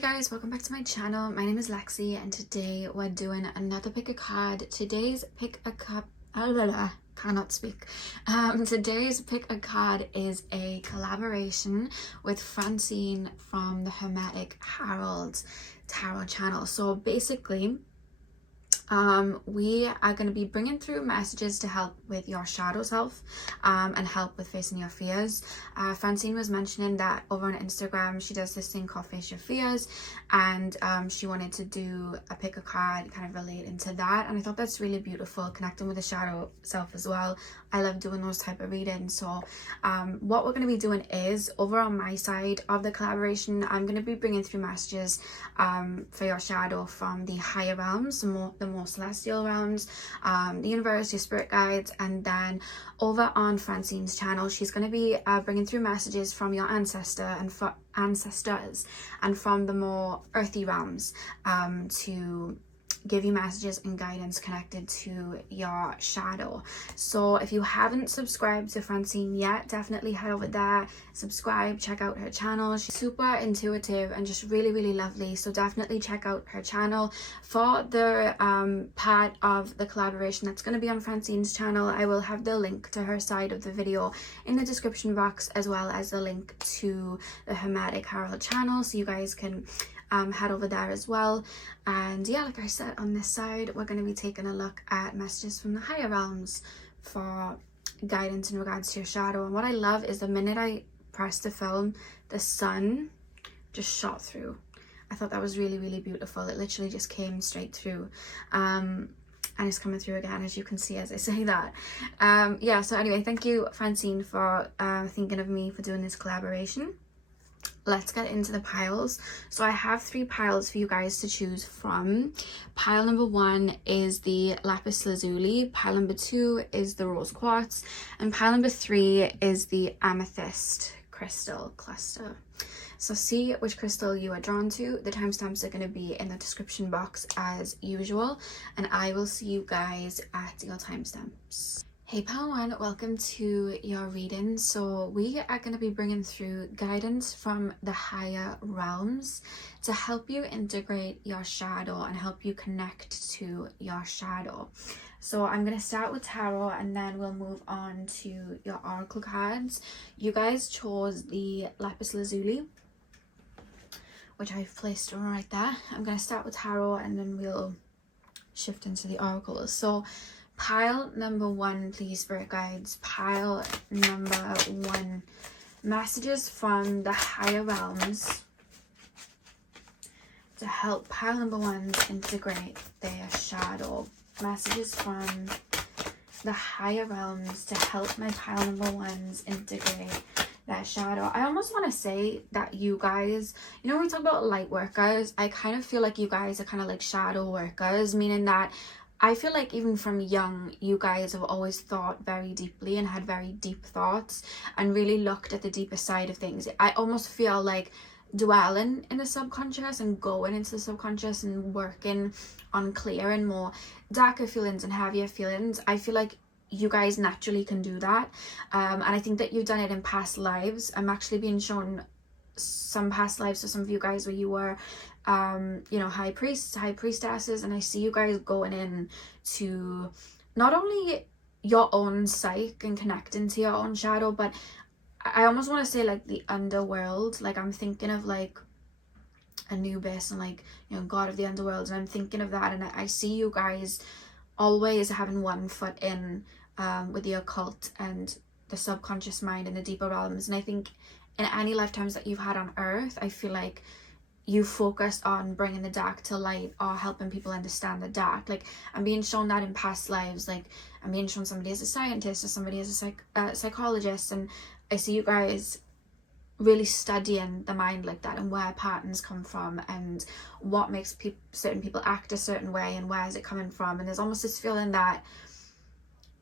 Hey guys, welcome back to my channel. My name is Lexi and today we're doing another pick a card. Today's pick a card, cannot speak. Today's pick a card is a collaboration with Francine from the Hermetic Herald Tarot channel. So basically, we are going to be bringing through messages to help with your shadow self and help with facing your fears. Francine was mentioning that over on Instagram she does this thing called Face Your Fears, and she wanted to do a pick a card kind of relating to that, and I thought that's really beautiful, connecting with the shadow self as well. I love doing those type of readings. So what we're going to be doing is, over on my side of the collaboration, I'm going to be bringing through messages for your shadow from the higher realms, the more celestial realms, the universe, your spirit guides, and then over on Francine's channel she's going to be bringing through messages from your ancestors and from the more earthy realms to give you messages and guidance connected to your shadow. So if you haven't subscribed to Francine yet, definitely head over there, subscribe, check out her channel. She's super intuitive and just really lovely, so definitely check out her channel. For the part of the collaboration that's going to be on Francine's channel, I will have the link to her side of the video in the description box, as well as the link to the Hermetic Herald channel, so you guys can head over there as well. And yeah, like I said, on this side we're going to be taking a look at messages from the higher realms for guidance in regards to your shadow. And what I love is the minute I pressed the film, the sun just shot through. I thought that was really beautiful. It literally just came straight through, and it's coming through again, as you can see as I say that. Yeah, so anyway, thank you Francine for thinking of me for doing this collaboration. Let's get into the piles. So I have 3 piles for you guys to choose from. Pile number 1 is the lapis lazuli, pile number 2 is the rose quartz, and pile number 3 is the amethyst crystal cluster. So see which crystal you are drawn to. The timestamps are going to be in the description box as usual, and I will see you guys at your timestamps. Hey pile 1, welcome to your reading. So we are going to be bringing through guidance from the higher realms to help you integrate your shadow and help you connect to your shadow. So I'm going to start with tarot and then we'll move on to your oracle cards. You guys chose the lapis lazuli, which I've placed right there. I'm going to start with tarot and then we'll shift into the oracles. So pile number 1, please, spirit guides. Pile number 1, messages from the higher realms to help pile number 1s integrate their shadow. Messages from the higher realms to help my pile number 1s integrate their shadow. I almost want to say that you guys, you know, when we talk about light workers, I kind of feel like you guys are kind of like shadow workers, meaning that I feel like even from young, you guys have always thought very deeply and had very deep thoughts and really looked at the deeper side of things. I almost feel like dwelling in the subconscious and going into the subconscious and working on clearing more darker feelings and heavier feelings. I feel like you guys naturally can do that. And I think that you've done it in past lives. I'm actually being shown some past lives for some of you guys where you were you know, high priests, high priestesses, and I see you guys going in to not only your own psyche and connecting to your own shadow, but I almost want to say like the underworld. Like I'm thinking of like Anubis and like, you know, god of the underworld, and I'm thinking of that, and I see you guys always having one foot in with the occult and the subconscious mind and the deeper realms. And I think in any lifetimes that you've had on earth, I feel like you focused on bringing the dark to light or helping people understand the dark. Like I'm being shown that in past lives. Like I'm being shown somebody as a scientist or somebody as a psychologist, and I see you guys really studying the mind like that and where patterns come from and what makes certain people act a certain way and where is it coming from. And there's almost this feeling that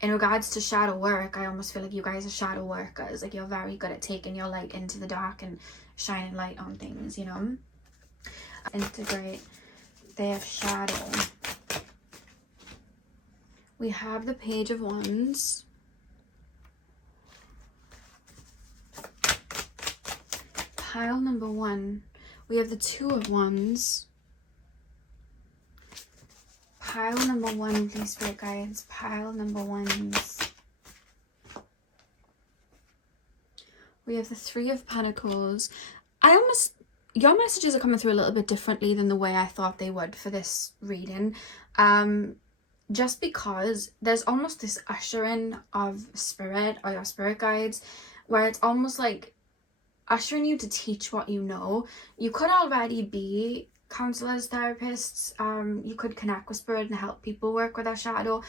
in regards to shadow work, I almost feel like you guys are shadow workers. Like you're very good at taking your light into the dark and shining light on things, you know. Integrate their shadow. We have the Page of Wands, pile number 1, We have the Two of Wands. Pile number 1, please, Spirit Guides. Pile number 1s. We have the Three of Pentacles. Your messages are coming through a little bit differently than the way I thought they would for this reading. Just because there's almost this ushering of spirit or your spirit guides, where it's almost like ushering you to teach what you know. You could already be counselors, therapists. You could connect with spirit and help people work with their shadow.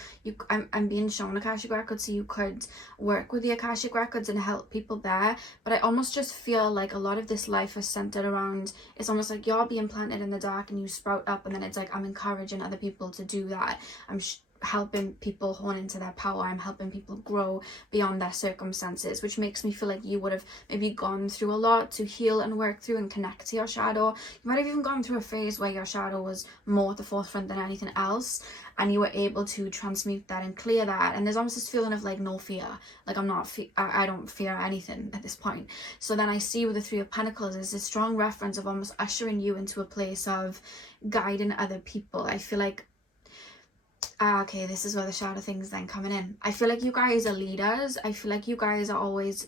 I'm being shown Akashic Records, so you could work with the Akashic Records and help people there. But I almost just feel like a lot of this life is centered around, it's almost like you're being planted in the dark and you sprout up, and then it's like I'm encouraging other people to do that. I'm helping people hone into their power. I'm helping people grow beyond their circumstances, which makes me feel like you would have maybe gone through a lot to heal and work through and connect to your shadow. You might have even gone through a phase where your shadow was more at the forefront than anything else, and you were able to transmute that and clear that. And there's almost this feeling of like no fear, like I don't fear anything at this point. So then I see with the Three of Pentacles is a strong reference of almost ushering you into a place of guiding other people. I feel like okay, this is where the shadow thing's then coming in. I feel like you guys are leaders. I feel like you guys are always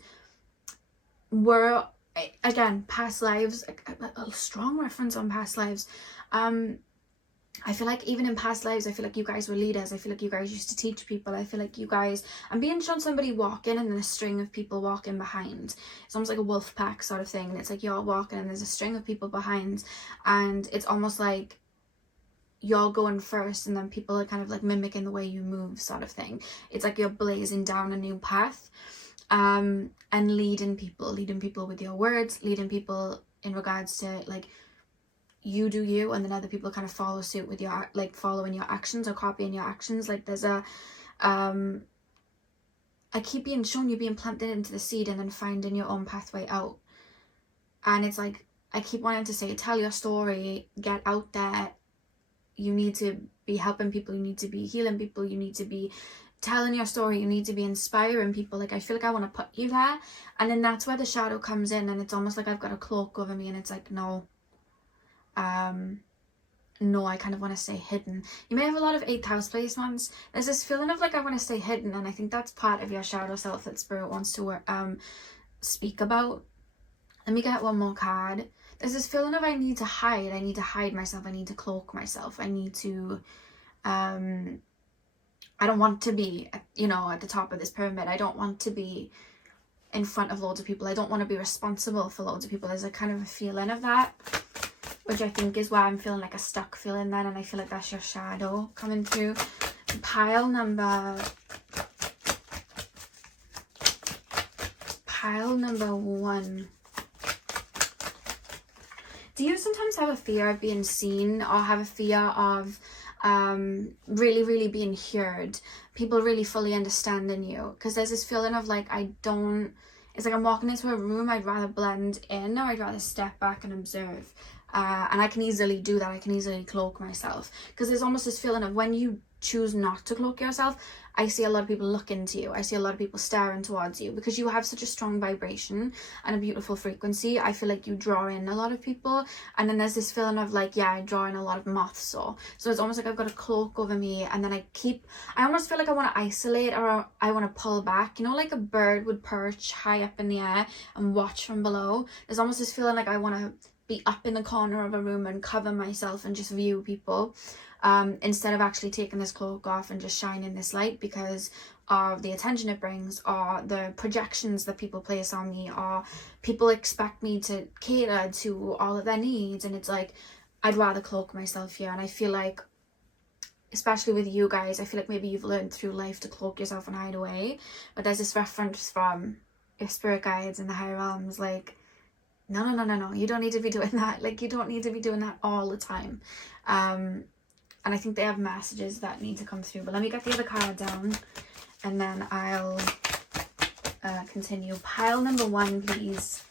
were, again, past lives, a strong reference on past lives. I feel like even in past lives, I feel like you guys were leaders. I feel like you guys used to teach people. I feel like you guys, I'm being shown somebody walking and then a string of people walking behind. It's almost like a wolf pack sort of thing. And it's like you're walking and there's a string of people behind, and it's almost like you're going first and then people are kind of like mimicking the way you move sort of thing. It's like you're blazing down a new path, and leading people with your words, leading people in regards to like you do you, and then other people kind of follow suit with your, like following your actions or copying your actions. Like there's a I keep being shown you being planted into the seed and then finding your own pathway out. And it's like I keep wanting to say, tell your story, get out there. You need to be helping people, you need to be healing people, you need to be telling your story, you need to be inspiring people. Like I feel like I want to put you there, and then that's where the shadow comes in, and it's almost like I've got a cloak over me, and it's like no, no, I kind of want to stay hidden. You may have a lot of 8th house placements. There's this feeling of like I want to stay hidden, and I think that's part of your shadow self that spirit wants to speak about. Let me get one more card. There's this feeling of I need to hide myself, I need to cloak myself, I need to, I don't want to be, you know, at the top of this pyramid. I don't want to be in front of loads of people. I don't want to be responsible for loads of people. There's a kind of a feeling of that, which I think is why I'm feeling like a stuck feeling then, and I feel like that's your shadow coming through. Pile number 1. Do you sometimes have a fear of being seen, or have a fear of really being heard, people really fully understanding you? Because there's this feeling of like it's like I'm walking into a room, I'd rather blend in, or I'd rather step back and observe. And I can easily do that. I can easily cloak myself, because there's almost this feeling of when you choose not to cloak yourself, I see a lot of people looking to you. I see a lot of people staring towards you, because you have such a strong vibration and a beautiful frequency. I feel like you draw in a lot of people, and then there's this feeling of like, yeah, I draw in a lot of moths. So it's almost like I've got a cloak over me, and then I almost feel like I want to isolate, or I want to pull back, you know, like a bird would perch high up in the air and watch from below. There's almost this feeling like I want to be up in the corner of a room and cover myself and just view people, instead of actually taking this cloak off and just shining this light, because of the attention it brings, or the projections that people place on me, or people expect me to cater to all of their needs. And it's like I'd rather cloak myself here. And I feel like, especially with you guys, I feel like maybe you've learned through life to cloak yourself and hide away, but there's this reference from your spirit guides in the higher realms, like, no, you don't need to be doing that. Like, you don't need to be doing that all the time. And I think they have messages that need to come through. But let me get the other card down, and then I'll continue. Pile number 1, please.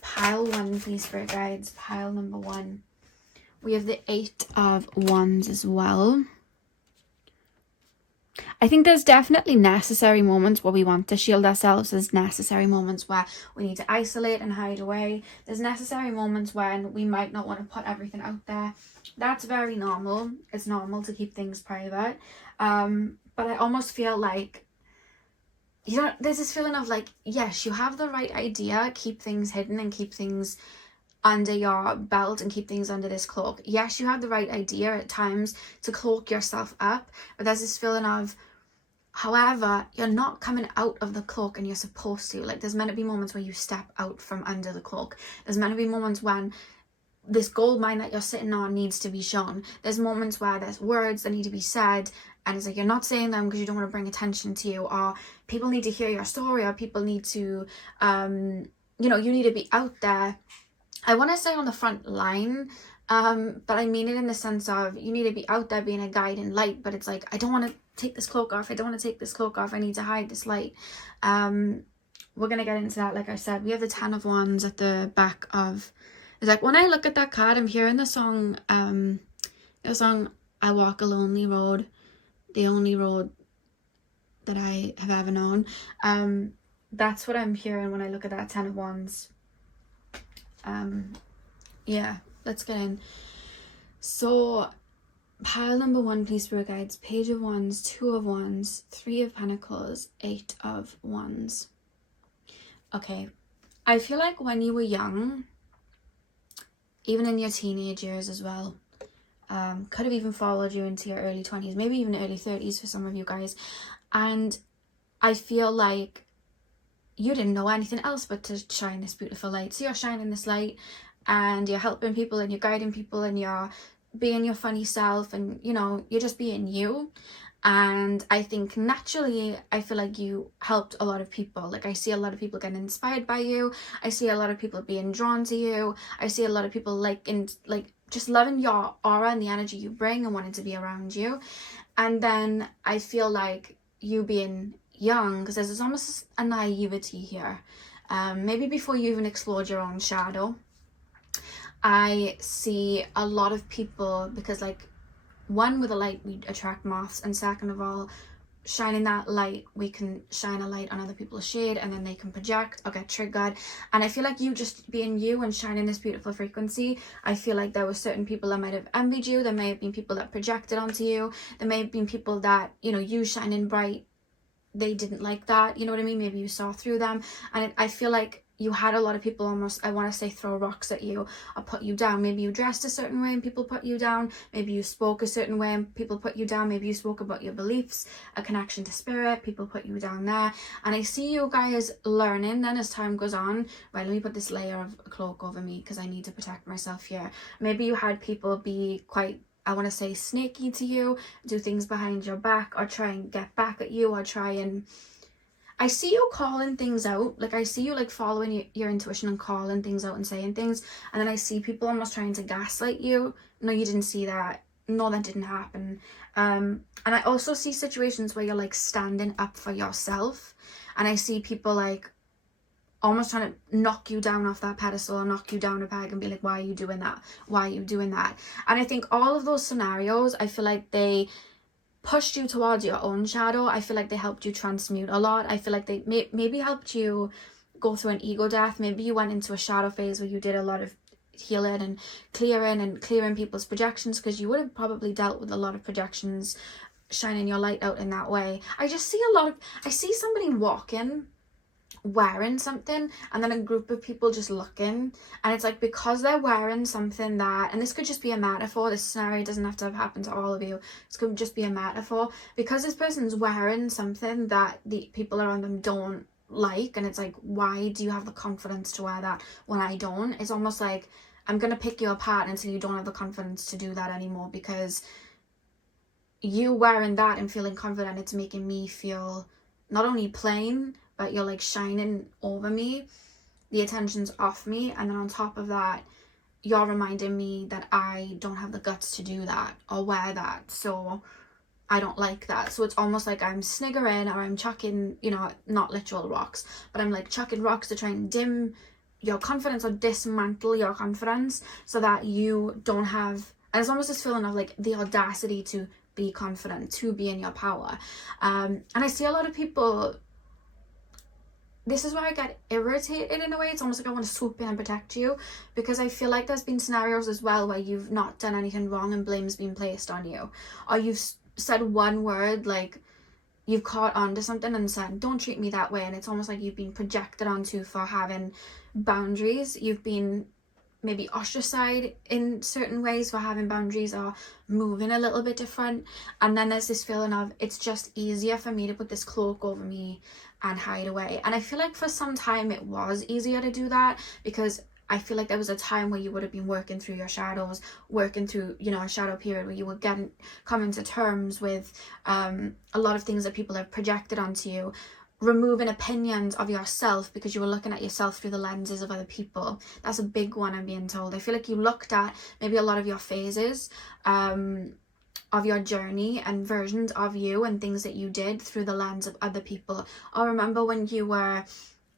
Pile 1, please, spirit guides. Pile number 1. We have the 8 of Wands as well. I think there's definitely necessary moments where we want to shield ourselves. There's necessary moments where we need to isolate and hide away. There's necessary moments when we might not want to put everything out there. That's very normal. It's normal to keep things private. But I almost feel like, you know, there's this feeling of like, yes, you have the right idea, keep things hidden and keep things under your belt and keep things under this cloak. Yes, you have the right idea at times to cloak yourself up, but there's this feeling of, however, you're not coming out of the cloak and you're supposed to. Like, there's meant to be moments where you step out from under the cloak. There's meant to be moments when this gold mine that you're sitting on needs to be shown. There's moments where there's words that need to be said, and it's like you're not saying them because you don't want to bring attention to you, or people need to hear your story, or people need to, you know, you need to be out there. I want to say on the front line, but I mean it in the sense of you need to be out there being a guiding light, but it's like, I don't want to take this cloak off. I don't want to take this cloak off. I need to hide this light. We're going to get into that. Like I said, we have the 10 of Wands at the back of, it's like, when I look at that card, I'm hearing the song, I Walk a Lonely Road, the only road that I have ever known. That's what I'm hearing when I look at that 10 of Wands. Yeah, let's get in. So pile number 1, please, Spirit Guides. Page of Wands, 2 of Wands, 3 of Pentacles, 8 of Wands. Okay, I feel like when you were young, even in your teenage years as well, could have even followed you into your early 20s, maybe even early 30s for some of you guys, and I feel like you didn't know anything else but to shine this beautiful light. So you're shining this light and you're helping people and you're guiding people and you're being your funny self, and you know, you're just being you. And I think naturally, I feel like you helped a lot of people. Like, I see a lot of people getting inspired by you. I see a lot of people being drawn to you. I see a lot of people like just loving your aura and the energy you bring and wanting to be around you. And then I feel like you being young, because there's almost a naivety here, maybe before you even explored your own shadow. I see a lot of people, because like, one, with a light we attract moths, and second of all, shining that light, we can shine a light on other people's shade and then they can project or get triggered. And I feel like you just being you and shining this beautiful frequency, I feel like there were certain people that might have envied you. There may have been people that projected onto you. There may have been people that, you know, you shining bright, they didn't like that, you know what I mean? Maybe you saw through them. And I feel like you had a lot of people almost, I want to say, throw rocks at you or put you down. Maybe you dressed a certain way and people put you down. Maybe you spoke a certain way and people put you down. Maybe you spoke about your beliefs, a connection to spirit, people put you down there. And I see you guys learning then as time goes on, right, let me put this layer of a cloak over me because I need to protect myself here. Maybe you had people be quite, I want to say, snaky to you, do things behind your back or try and get back at you, or try and, I see you calling things out. Like, I see you like following your intuition and calling things out and saying things. And then I see people almost trying to gaslight you. No, you didn't see that. No, that didn't happen. And I also see situations where you're like standing up for yourself. And I see people like almost trying to knock you down off that pedestal or knock you down a peg and be like, why are you doing that? Why are you doing that? And I think all of those scenarios, I feel like they pushed you towards your own shadow. I feel like they helped you transmute a lot. I feel like they maybe helped you go through an ego death. Maybe you went into a shadow phase where you did a lot of healing and clearing people's projections, because you would have probably dealt with a lot of projections, shining your light out in that way. I see somebody walking wearing something and then a group of people just looking, and it's like, because they're wearing something that, and this could just be a metaphor, this scenario doesn't have to have happened to all of you, this could just be a metaphor, because this person's wearing something that the people around them don't like, and it's like, why do you have the confidence to wear that when I don't? It's almost like, I'm gonna pick you apart until you don't have the confidence to do that anymore, because you wearing that and feeling confident, it's making me feel not only plain, but you're like shining over me, the attention's off me, and then on top of that, you're reminding me that I don't have the guts to do that or wear that, so I don't like that. So it's almost like I'm sniggering, or I'm chucking, you know, not literal rocks, but I'm like chucking rocks to try and dim your confidence or dismantle your confidence, so that you don't have, and it's almost this feeling of like the audacity to be confident, to be in your power. And I see a lot of people, this is where I get irritated in a way. It's almost like I want to swoop in and protect you, because I feel like there's been scenarios as well where you've not done anything wrong and blame's been placed on you, or you've said one word, like you've caught on to something and said, don't treat me that way, and it's almost like you've been projected onto for having boundaries. You've been maybe ostracized in certain ways for having boundaries or moving a little bit different, and then there's this feeling of, it's just easier for me to put this cloak over me and hide away. And I feel like for some time it was easier to do that, because I feel like there was a time where you would have been working through your shadows, working through, you know, a shadow period where you were coming to terms with a lot of things that people have projected onto you, removing opinions of yourself because you were looking at yourself through the lenses of other people. That's a big one, I'm being told. I feel like you looked at maybe a lot of your phases of your journey and versions of you and things that you did through the lens of other people. Or remember when you were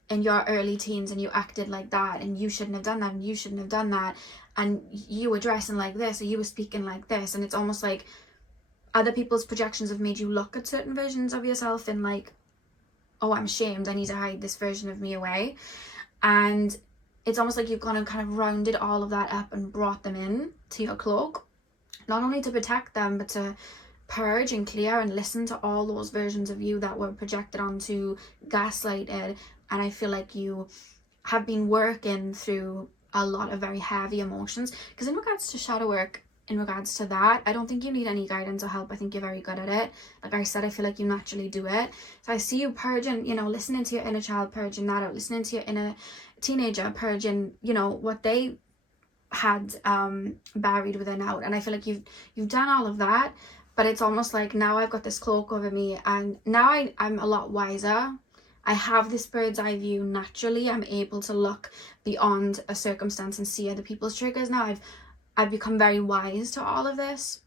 in your early teens and you acted like that, and you shouldn't have done that, and you shouldn't have done that, and you were dressing like this, or you were speaking like this, and it's almost like other people's projections have made you look at certain versions of yourself and like, oh, I'm ashamed, I need to hide this version of me away. And it's almost like you've gone and kind of rounded all of that up and brought them in to your cloak, not only to protect them, but to purge and clear and listen to all those versions of you that were projected onto, gaslighted. And I feel like you have been working through a lot of very heavy emotions, because in regards to shadow work, in regards to that, I don't think you need any guidance or help. I think you're very good at it. Like I said, I feel like you naturally do it. So I see you purging, you know, listening to your inner child, purging that out, listening to your inner teenager, purging, you know, what they had buried within out. And I feel like you've done all of that, but it's almost like now I've got this cloak over me, and now I'm a lot wiser. I have this bird's eye view naturally. I'm able to look beyond a circumstance and see other people's triggers. Now I've become very wise to all of this,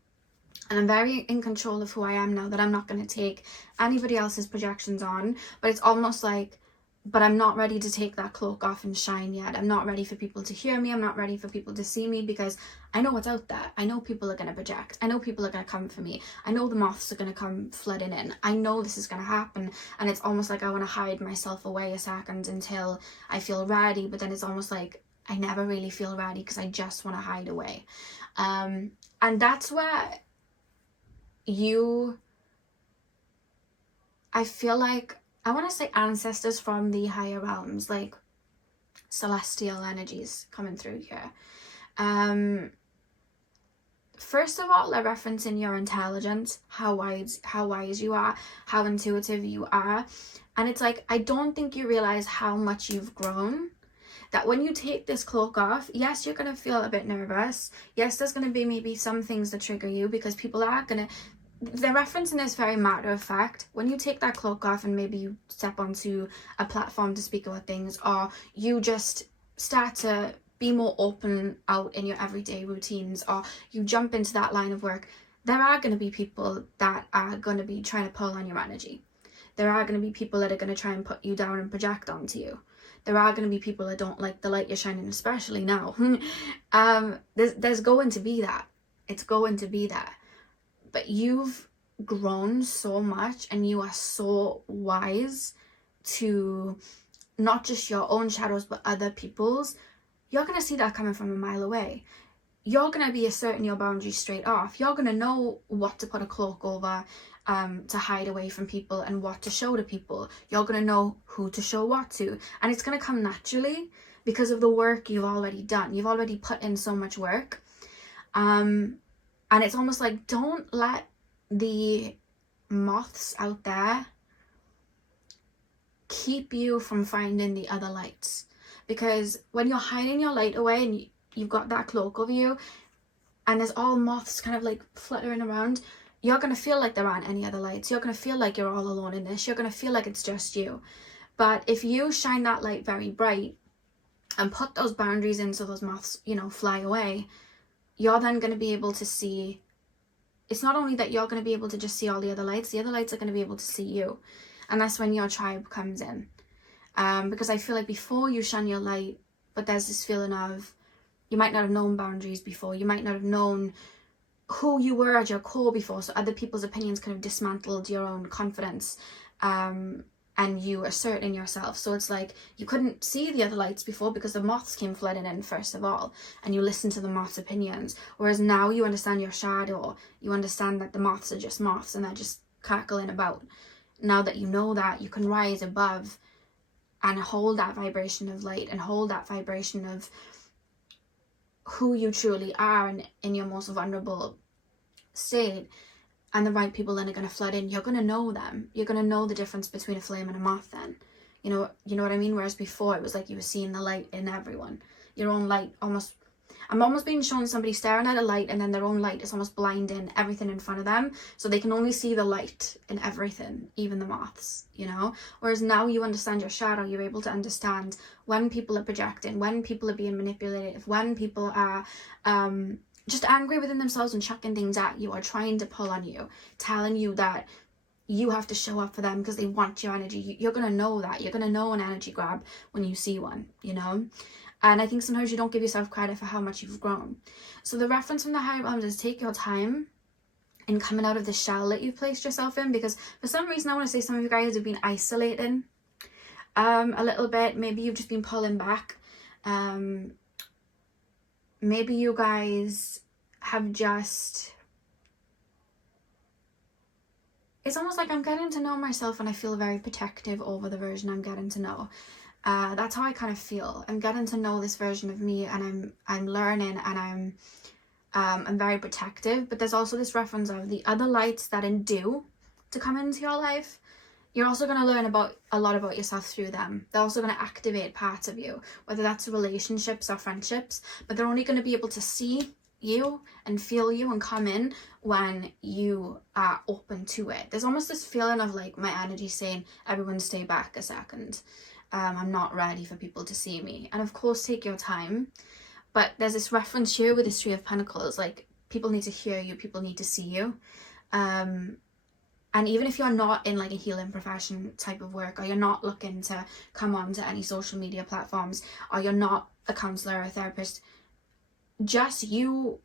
and I'm very in control of who I am now, that I'm not going to take anybody else's projections on. But it's almost like, but I'm not ready to take that cloak off and shine yet. I'm not ready for people to hear me. I'm not ready for people to see me, because I know what's out there. I know people are going to project. I know people are going to come for me. I know the moths are going to come flooding in. I know this is going to happen. And it's almost like I want to hide myself away a second until I feel ready. But then it's almost like I never really feel ready, because I just want to hide away. And that's where I feel like, I want to say ancestors from the higher realms, like celestial energies coming through here. First of all, they're referencing your intelligence, how wise you are, how intuitive you are. And it's like, I don't think you realize how much you've grown. That when you take this cloak off, yes, you're going to feel a bit nervous. Yes, there's going to be maybe some things that trigger you, because people are going to, they're referencing this very matter of fact. When you take that cloak off and maybe you step onto a platform to speak about things, or you just start to be more open out in your everyday routines, or you jump into that line of work, there are going to be people that are going to be trying to pull on your energy. There are going to be people that are going to try and put you down and project onto you. There are going to be people that don't like the light you're shining, especially now. There's going to be that. It's going to be that. But you've grown so much, and you are so wise to not just your own shadows, but other people's. You're going to see that coming from a mile away. You're going to be asserting your boundaries straight off. You're going to know what to put a cloak over, to hide away from people, and what to show to people. You're going to know who to show what to. And it's going to come naturally because of the work you've already done. You've already put in so much work. And it's almost like, don't let the moths out there keep you from finding the other lights. Because when you're hiding your light away and you've got that cloak over you, and there's all moths kind of like fluttering around, you're going to feel like there aren't any other lights. You're going to feel like you're all alone in this. You're going to feel like it's just you. But if you shine that light very bright and put those boundaries in so those moths, you know, fly away, you're then going to be able to see. It's not only that you're going to be able to just see all the other lights are going to be able to see you. And that's when your tribe comes in. Because I feel like before you shine your light, but there's this feeling of, you might not have known boundaries before. You might not have known who you were at your core before. So other people's opinions kind of dismantled your own confidence, and you asserting yourself. So it's like you couldn't see the other lights before because the moths came flooding in first of all, and you listened to the moths' opinions. Whereas now you understand your shadow, you understand that the moths are just moths and they're just cackling about. Now that you know that, you can rise above and hold that vibration of light and hold that vibration of who you truly are and in your most vulnerable state. And the right people then are going to flood in. You're going to know them. You're going to know the difference between a flame and a moth then. You know what I mean? Whereas before it was like you were seeing the light in everyone. Your own light almost... I'm almost being shown somebody staring at a light and then their own light is almost blinding everything in front of them. So they can only see the light in everything, even the moths, you know? Whereas now you understand your shadow. You're able to understand when people are projecting, when people are being manipulative, when people are... just angry within themselves and chucking things at you or trying to pull on you, telling you that you have to show up for them because they want your energy. You're going to know that. You're going to know an energy grab when you see one, you know? And I think sometimes you don't give yourself credit for how much you've grown. So the reference from the higher realms is take your time in coming out of the shell that you've placed yourself in, because for some reason I want to say some of you guys have been isolating a little bit. Maybe you've just been pulling back. Maybe you guys have just... It's almost like I'm getting to know myself and I feel very protective over the version I'm getting to know. That's how I kind of feel. I'm getting to know this version of me and I'm learning and I'm very protective. But there's also this reference of the other lights that are due to come into your life. You're also going to learn a lot about yourself through them. They're also going to activate parts of you, whether that's relationships or friendships, but they're only going to be able to see you and feel you and come in when you are open to it. There's almost this feeling of like my energy saying, everyone stay back a second. I'm not ready for people to see me. And of course, take your time. But there's this reference here with this Three of Pentacles, like people need to hear you, people need to see you. And even if you're not in like a healing profession type of work, or you're not looking to come on to any social media platforms, or you're not a counselor or a therapist, just you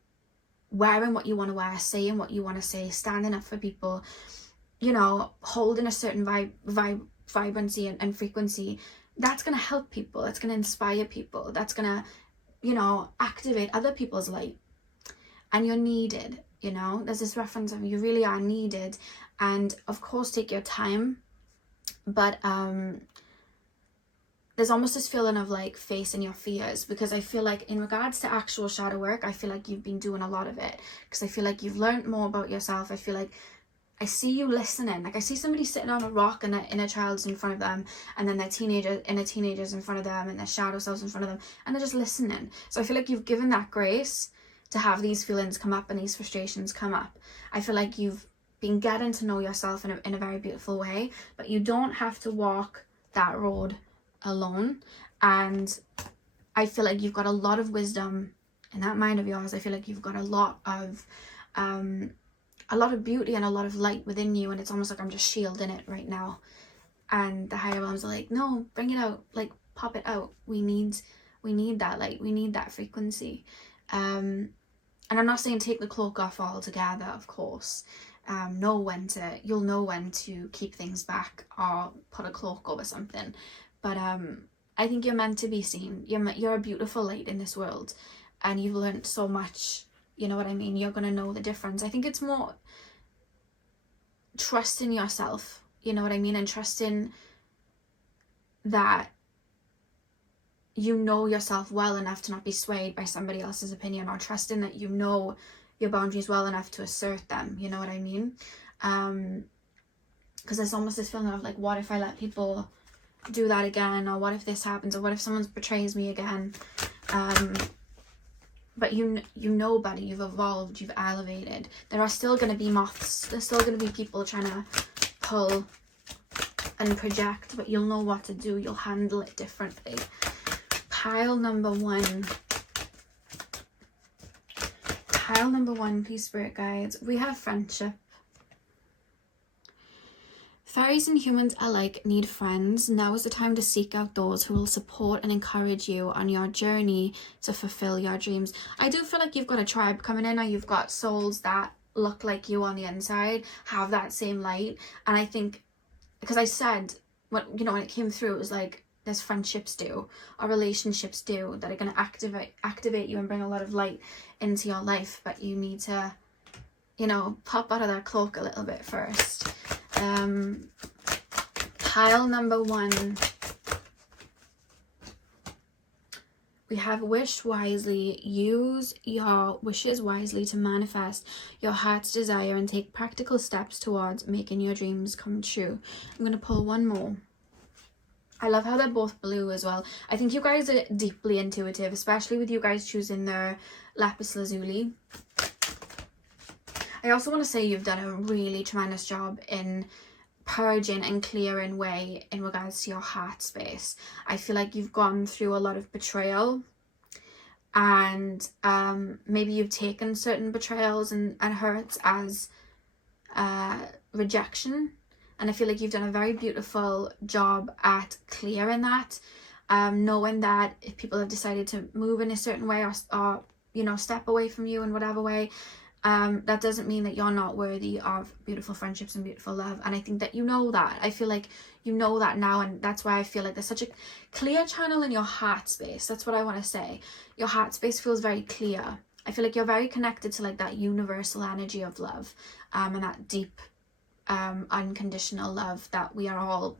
wearing what you want to wear, saying what you want to say, standing up for people, you know, holding a certain vibrancy and frequency, that's going to help people. That's going to inspire people. That's going to, you know, activate other people's light. And you're needed, you know. There's this reference of you really are needed. And of course, take your time. But there's almost this feeling of like facing your fears, because I feel like in regards to actual shadow work, I feel like you've been doing a lot of it, because I feel like you've learned more about yourself. I feel like I see you listening. Like I see somebody sitting on a rock and their inner child's in front of them, and then their inner teenagers in front of them, and their shadow selves in front of them, and they're just listening. So I feel like you've given that grace to have these feelings come up and these frustrations come up. I feel like you've been getting to know yourself in a very beautiful way, but you don't have to walk that road alone. And I feel like you've got a lot of wisdom in that mind of yours. I feel like you've got a lot of beauty and a lot of light within you, and it's almost like I'm just shielding it right now. And the higher realms are like, no, bring it out, like pop it out. We need that light, we need that frequency. And I'm not saying take the cloak off altogether, of course. You'll know when to keep things back or put a cloak over something. But I think you're meant to be seen. You're a beautiful light in this world, and you've learned so much. You know what I mean? You're going to know the difference. I think it's more trusting yourself, you know what I mean? And trusting that you know yourself well enough to not be swayed by somebody else's opinion, or trusting that you know your boundaries well enough to assert them, you know what I mean? Because there's almost this feeling of like, what if I let people do that again, or what if this happens, or what if someone betrays me again? But you know better. You've evolved, you've elevated. There are still going to be moths, there's still going to be people trying to pull and project, but you'll know what to do. You'll handle it differently. Pile number one, please, spirit guides. We have friendship. Fairies and humans alike need friends. Now is the time to seek out those who will support and encourage you on your journey to fulfill your dreams. I do feel like you've got a tribe coming in, or you've got souls that look like you on the inside, have that same light. And I think, because I said, when it came through, it was like, there's friendships do, or relationships do, that are going to activate you and bring a lot of light into your life. But you need to, pop out of that cloak a little bit first. Pile number 1, we have wish wisely. Use your wishes wisely to manifest your heart's desire and take practical steps towards making your dreams come true. I'm going to pull one more. I love how they're both blue as well. I think you guys are deeply intuitive, especially with you guys choosing the lapis lazuli. I also want to say you've done a really tremendous job in purging and clearing way in regards to your heart space. I feel like you've gone through a lot of betrayal, and maybe you've taken certain betrayals and hurts as rejection. And I feel like you've done a very beautiful job at clearing that, knowing that if people have decided to move in a certain way, or step away from you in whatever way, that doesn't mean that you're not worthy of beautiful friendships and beautiful love. And I think that that. I feel like you know that now, and that's why I feel like there's such a clear channel in your heart space. That's what I want to say. Your heart space feels very clear. I feel like you're very connected to like that universal energy of love, and that deep unconditional love that we are all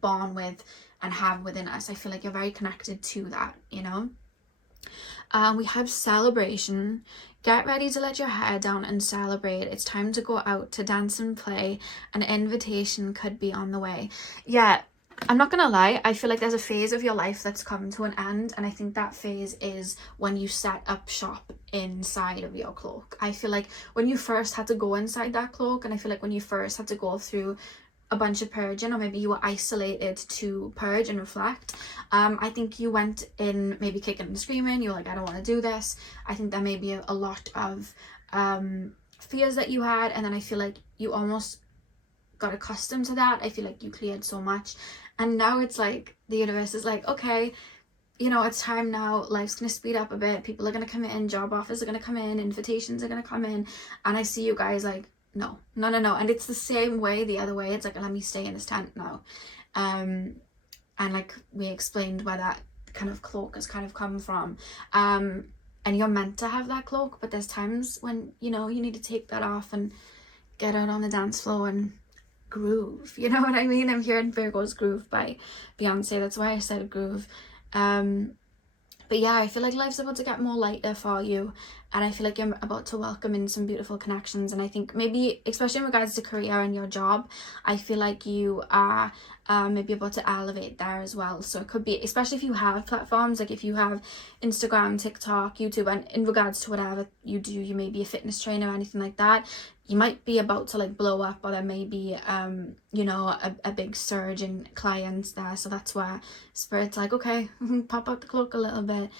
born with and have within us. I feel like you're very connected to that. We have celebration. Get ready to let your hair down and celebrate. It's time to go out to dance and play. An invitation could be on the way. Yeah, I'm not gonna lie, I feel like there's a phase of your life that's come to an end, and I think that phase is when you set up shop inside of your cloak. I feel like when you first had to go inside that cloak, and I feel like when you first had to go through a bunch of purging, or maybe you were isolated to purge and reflect, I think you went in maybe kicking and screaming. You're like, I don't want to do this. I think there may be a lot of fears that you had, and then I feel like you almost got accustomed to that. I feel like you cleared so much, and now it's like the universe is like, okay, it's time now. Life's gonna speed up a bit. People are gonna come in, job offers are gonna come in, invitations are gonna come in, and I see you guys like, no. And it's the same way the other way. It's like, let me stay in this tent now. And like we explained where that kind of cloak has kind of come from. And you're meant to have that cloak, but there's times when, you need to take that off and get out on the dance floor and groove. You know what I mean? I'm hearing Virgo's Groove by Beyonce. That's why I said groove. But yeah, I feel like life's about to get more lighter for you, and I feel like you're about to welcome in some beautiful connections. And I think maybe, especially in regards to career and your job, I feel like you are maybe about to elevate there as well. So it could be, especially if you have platforms, like if you have Instagram, TikTok, YouTube, and in regards to whatever you do, you may be a fitness trainer or anything like that, you might be about to like blow up, or there may be a big surge in clients there. So that's where Spirit's like, okay, pop out the cloak a little bit.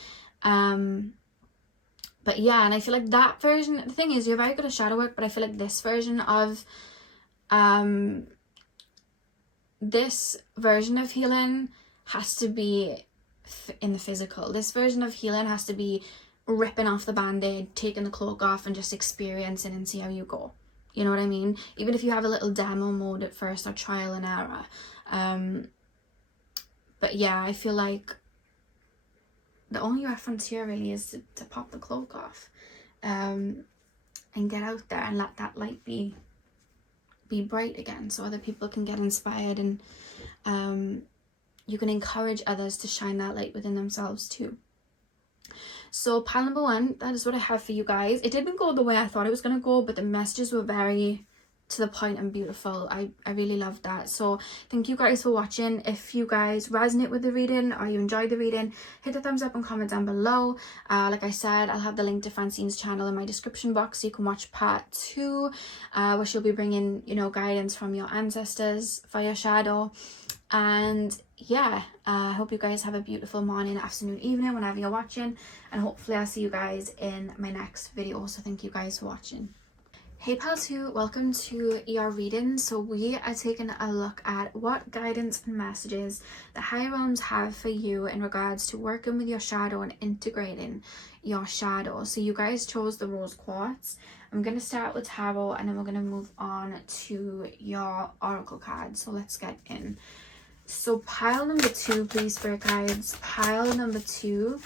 But yeah, and I feel like that version, the thing is, you're very good at shadow work, but I feel like this version of healing has to be in the physical. This version of healing has to be ripping off the band-aid, taking the cloak off, and just experiencing and see how you go. You know what I mean? Even if you have a little demo mode at first, or trial and error. But yeah, I feel like the only reference here really is to pop the cloak off, and get out there and let that light be bright again, so other people can get inspired, and you can encourage others to shine that light within themselves too. So pile number 1, that is what I have for you guys. It didn't go the way I thought it was going to go, but the messages were very to the point and beautiful. I really loved that. So thank you guys for watching. If you guys resonate with the reading, or you enjoyed the reading, hit the thumbs up and comment down below. Like I said, I'll have the link to Francine's channel in my description box, so you can watch part 2, where she'll be bringing guidance from your ancestors for your shadow. And yeah, I hope you guys have a beautiful morning, afternoon, evening, whenever you're watching, and hopefully I'll see you guys in my next video. So thank you guys for watching. Hey pals who, welcome to your reading. So we are taking a look at what guidance and messages the higher realms have for you in regards to working with your shadow and integrating your shadow. So you guys chose the rose quartz. I'm going to start with tarot and then we're going to move on to your oracle cards. So let's get in. So pile number 2, please, spirit guides. Pile number 2.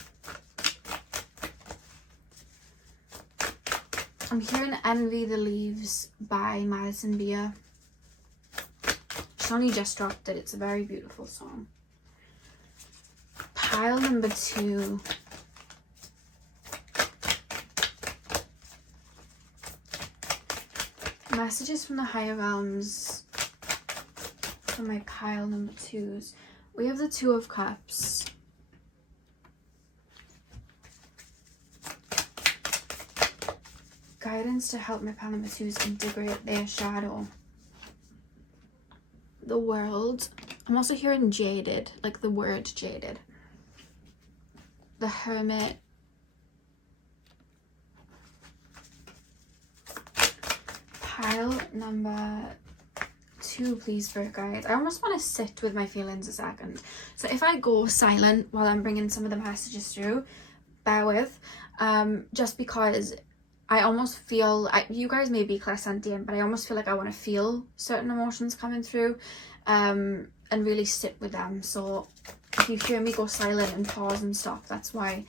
I'm hearing Envy the Leaves by Madison Beer. She only just dropped it. It's a very beautiful song. Pile number 2. Messages from the higher realms for my pile number 2s. We have the 2 of Cups. Guidance to help my pile number 2s integrate their shadow. The World. I'm also hearing jaded, like the word jaded. The Hermit. Pile number 2, please, spirit guides. I almost want to sit with my feelings a second. So if I go silent while I'm bringing some of the messages through, bear with. Just because I almost feel, you guys may be clairsentient, but I almost feel like I want to feel certain emotions coming through and really sit with them. So if you hear me go silent and pause and stop, that's why.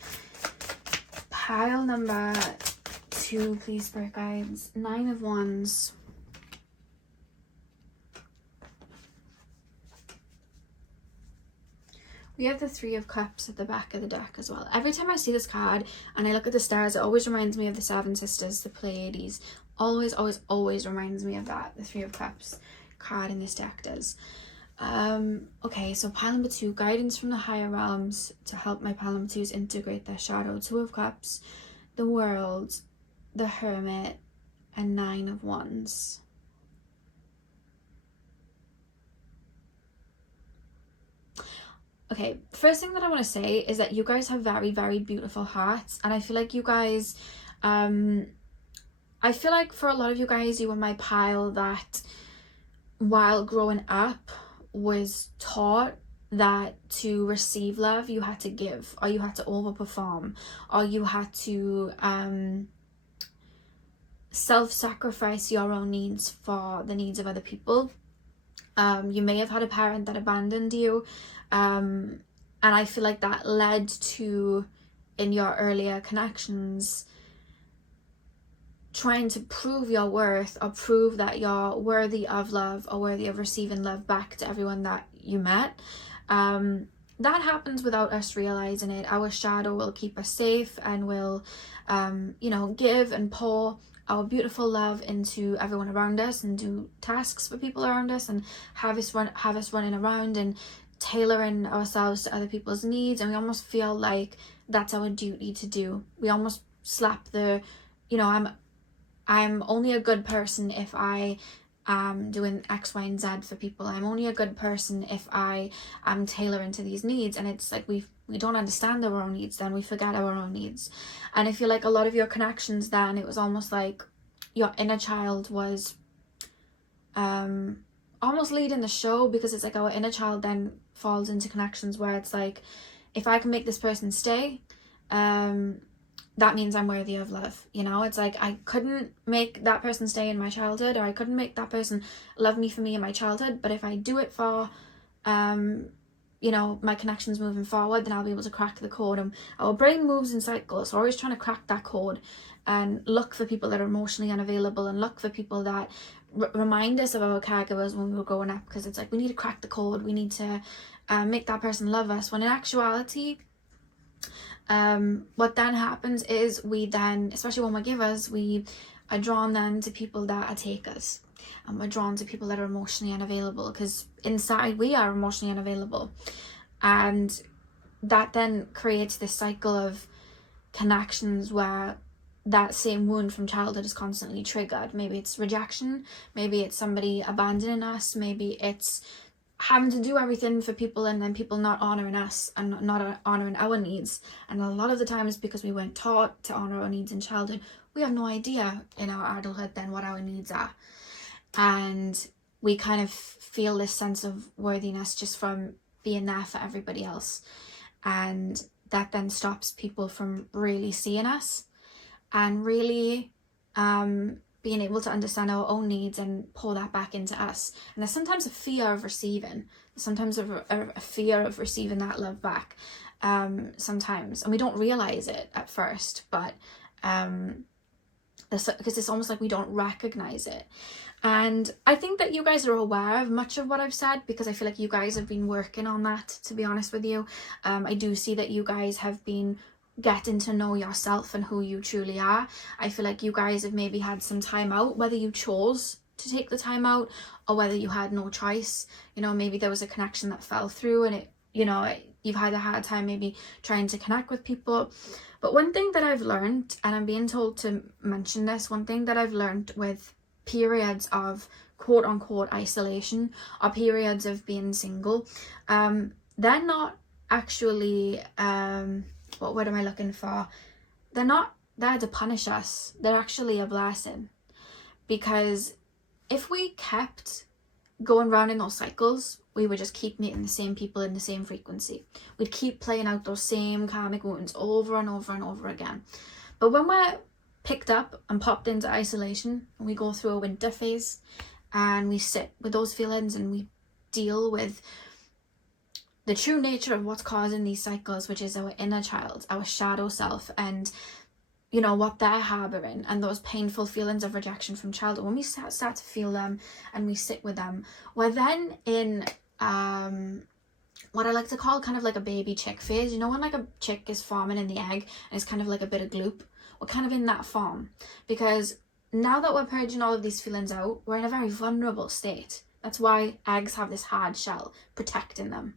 Pile number 2, please, spirit guides. 9 of Wands. We have the 3 of Cups at the back of the deck as well. Every time I see this card and I look at the stars, it always reminds me of the 7 Sisters, the Pleiades. Always, always, always reminds me of that. The 3 of Cups card in this deck does. Okay, so pile number 2, guidance from the higher realms to help my pile number 2s integrate their shadow. 2 of Cups, the World, the Hermit, and 9 of Wands. Okay, first thing that I want to say is that you guys have very, very beautiful hearts, and I feel like you guys, I feel like for a lot of you guys, you were my pile that while growing up was taught that to receive love you had to give, or you had to overperform, or you had to self-sacrifice your own needs for the needs of other people. You may have had a parent that abandoned you, and I feel like that led to, in your earlier connections, trying to prove your worth or prove that you're worthy of love or worthy of receiving love back to everyone that you met. That happens without us realizing it. Our shadow will keep us safe and will give and pour our beautiful love into everyone around us and do tasks for people around us and have us running around and tailoring ourselves to other people's needs, and we almost feel like that's our duty to do. We almost slap the, I'm only a good person if I am doing X, Y, and Z for people. I'm only a good person if I am tailoring to these needs. And it's like we don't understand our own needs, then we forget our own needs. And I feel like a lot of your connections then, it was almost like your inner child was almost leading the show, because it's like our inner child then falls into connections where it's like, if I can make this person stay, that means I'm worthy of love. It's like I couldn't make that person stay in my childhood, or I couldn't make that person love me for me in my childhood, but if I do it for my connections moving forward, then I'll be able to crack the code. And our brain moves in cycles, so we're always trying to crack that code and look for people that are emotionally unavailable and look for people that remind us of our caregivers when we were growing up, because it's like we need to crack the code, we need to make that person love us, when in actuality what then happens is we then, especially when we're givers, we are drawn then to people that are takers, and we're drawn to people that are emotionally unavailable, because inside we are emotionally unavailable, and that then creates this cycle of connections where that same wound from childhood is constantly triggered. Maybe it's rejection, maybe it's somebody abandoning us, maybe it's having to do everything for people and then people not honouring us and not honouring our needs. And a lot of the time it's because we weren't taught to honour our needs in childhood. we have no idea in our adulthood then what our needs are. And we kind of feel this sense of worthiness just from being there for everybody else. And that then stops people from really seeing us and really being able to understand our own needs and pour that back into us. And there's sometimes a fear of receiving, sometimes a fear of receiving that love back, sometimes, and we don't realize it at first, but because it's almost like we don't recognize it. And I think that you guys are aware of much of what I've said, because I feel like you guys have been working on that, to be honest with you. I do see that you guys have been getting to know yourself and who you truly are. I feel like you guys have maybe had some time out, whether you chose to take the time out or whether you had no choice. You know, maybe there was a connection that fell through and it, you know, you've had a hard time maybe trying to connect with people. But one thing that I've learned, and I'm being told to mention this, one thing that I've learned with periods of quote unquote isolation or periods of being single, they're not actually what word am I looking for? They're not there to punish us. They're actually a blessing. Because if we kept going round in those cycles, we would just keep meeting the same people in the same frequency. We'd keep playing out those same karmic wounds over and over and over again. But when we're picked up and popped into isolation, and we go through a winter phase and we sit with those feelings and we deal with the true nature of what's causing these cycles, which is our inner child, our shadow self, and you know what they're harboring, and those painful feelings of rejection from childhood. When we start to feel them and we sit with them, we're then in what I like to call kind of like a baby chick phase. You know, when like a chick is forming in the egg and it's kind of like a bit of gloop, we're kind of in that form, because now that we're purging all of these feelings out, we're in a very vulnerable state. That's why eggs have this hard shell protecting them.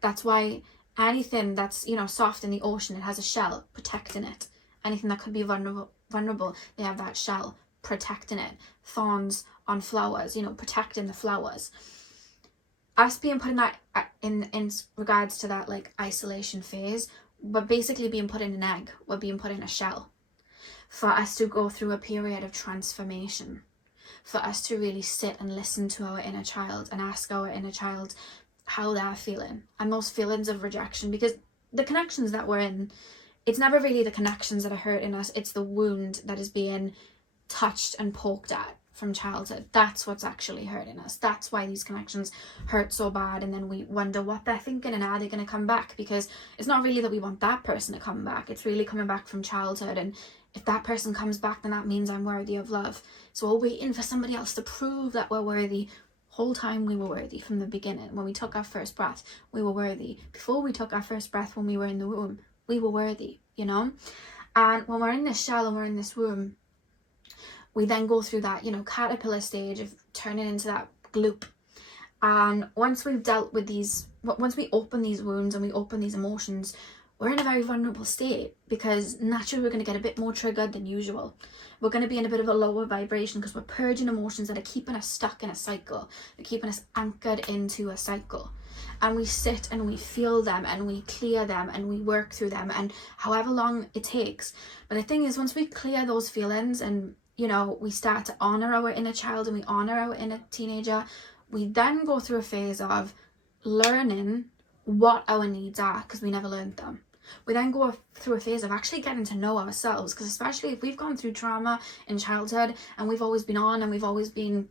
That's why anything that's, you know, soft in the ocean, it has a shell protecting it. Anything that could be vulnerable, they have that shell protecting it. Thorns on flowers, you know, protecting the flowers. Us being put in that, in regards to that like isolation phase, we're basically being put in an egg. We're being put in a shell. For us to go through a period of transformation. For us to really sit and listen to our inner child and ask our inner child how they're feeling, and those feelings of rejection, because the connections that we're in, it's never really the connections that are hurting us, it's the wound that is being touched and poked at from childhood. That's what's actually hurting us. That's why these connections hurt so bad, and then we wonder what they're thinking and are they going to come back, because it's not really that we want that person to come back, it's really coming back from childhood. And if that person comes back, then that means I'm worthy of love. So we're waiting for somebody else to prove that we're worthy. Whole time we were worthy from the beginning. When we took our first breath, we were worthy. Before we took our first breath when we were in the womb, we were worthy, you know? And when we're in this shell and we're in this womb, we then go through that, you know, caterpillar stage of turning into that gloop. And once we've dealt with these, once we open these wounds and we open these emotions, we're in a very vulnerable state, because naturally we're going to get a bit more triggered than usual. We're going to be in a bit of a lower vibration because we're purging emotions that are keeping us stuck in a cycle. They're keeping us anchored into a cycle. And we sit and we feel them and we clear them and we work through them, and however long it takes. But the thing is, once we clear those feelings and, you know, we start to honor our inner child and we honor our inner teenager, we then go through a phase of learning what our needs are, because we never learned them. We then go through a phase of actually getting to know ourselves, because especially if we've gone through trauma in childhood and we've always been on and we've always been,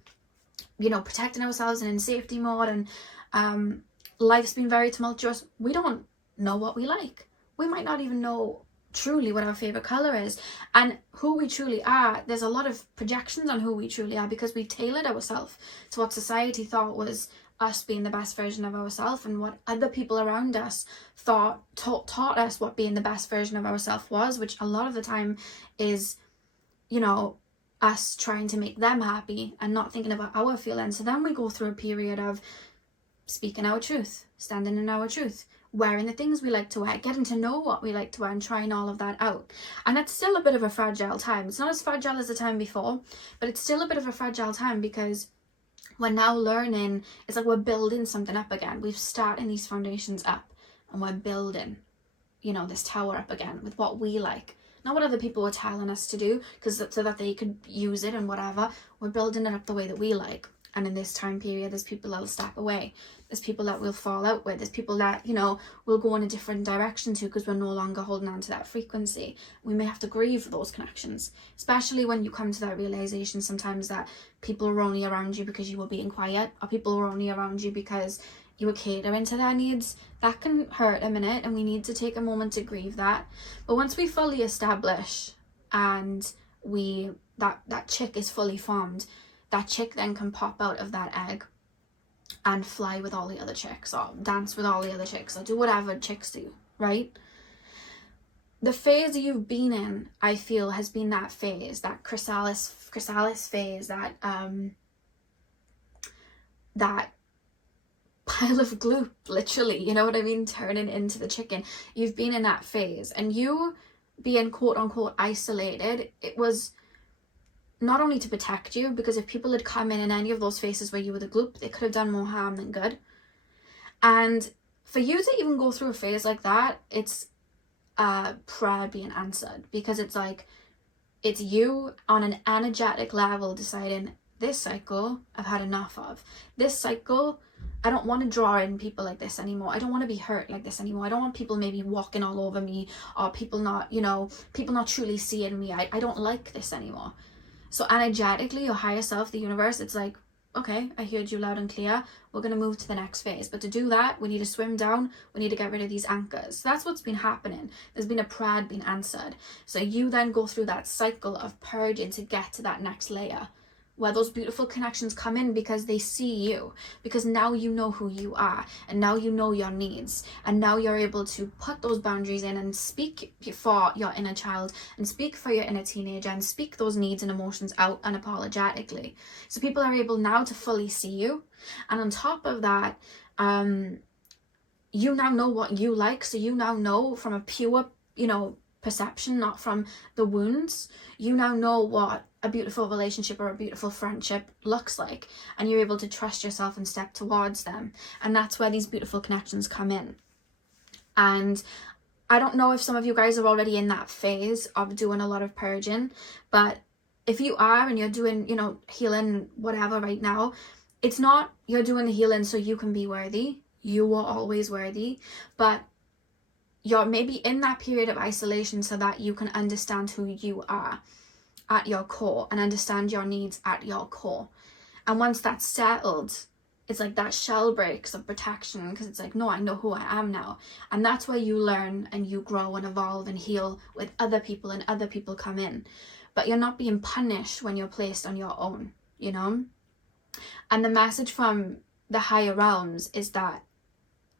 you know, protecting ourselves and in safety mode, and life's been very tumultuous, we don't know what we like. We might not even know truly what our favorite color is, and who we truly are. There's a lot of projections on who we truly are because we tailored ourselves to what society thought was us being the best version of ourselves, and what other people around us taught us what being the best version of ourselves was, which a lot of the time is, you know, us trying to make them happy and not thinking about our feelings. So then we go through a period of speaking our truth, standing in our truth, wearing the things we like to wear, getting to know what we like to wear, and trying all of that out. And that's still a bit of a fragile time. It's not as fragile as the time before, but it's still a bit of a fragile time, because we're now learning. It's like we're building something up again. We've started these foundations up and we're building, you know, this tower up again with what we like, not what other people were telling us to do, because so that they could use it and whatever. We're building it up the way that we like. And in this time period, there's people that'll step away. There's people that we'll fall out with. There's people that, you know, we'll go in a different direction to because we're no longer holding on to that frequency. We may have to grieve those connections, especially when you come to that realization sometimes that people are only around you because you were being quiet, or people were only around you because you were catering to their needs. That can hurt a minute, and we need to take a moment to grieve that. But once we fully establish and that chick is fully formed, that chick then can pop out of that egg and fly with all the other chicks, or dance with all the other chicks, or do whatever chicks do, right? The phase you've been in, I feel, has been that phase, that chrysalis phase, that pile of gloop, literally, you know what I mean, turning into the chicken. You've been in that phase, and you being quote unquote isolated, it was not only to protect you, because if people had come in any of those phases where you were the gloop, they could have done more harm than good. And for you to even go through a phase like that, it's a prayer being answered, because it's like, it's you on an energetic level deciding, this cycle I've had enough of. This cycle, I don't want to draw in people like this anymore. I don't want to be hurt like this anymore. I don't want people maybe walking all over me, or people not, you know, people not truly seeing me. I don't like this anymore. So energetically, your higher self, the universe, it's like, okay, I heard you loud and clear. We're going to move to the next phase. But to do that, we need to swim down. We need to get rid of these anchors. So that's what's been happening. There's been a prayer being answered. So you then go through that cycle of purging to get to that next layer, where those beautiful connections come in because they see you, because now you know who you are, and now you know your needs, and now you're able to put those boundaries in and speak for your inner child, and speak for your inner teenager, and speak those needs and emotions out unapologetically. So people are able now to fully see you, and on top of that, you now know what you like. So you now know from a pure, you know, perception, not from the wounds. You now know what a beautiful relationship or a beautiful friendship looks like, and you're able to trust yourself and step towards them. And that's where these beautiful connections come in. And I don't know if some of you guys are already in that phase of doing a lot of purging, but if you are and you're doing, you know, healing, whatever right now, it's not you're doing the healing so you can be worthy. You are always worthy, but you're maybe in that period of isolation so that you can understand who you are at your core and understand your needs at your core. And once that's settled, it's like that shell breaks of protection, because it's like, no, I know who I am now. And that's where you learn and you grow and evolve and heal with other people, and other people come in. But you're not being punished when you're placed on your own, you know? And the message from the higher realms is that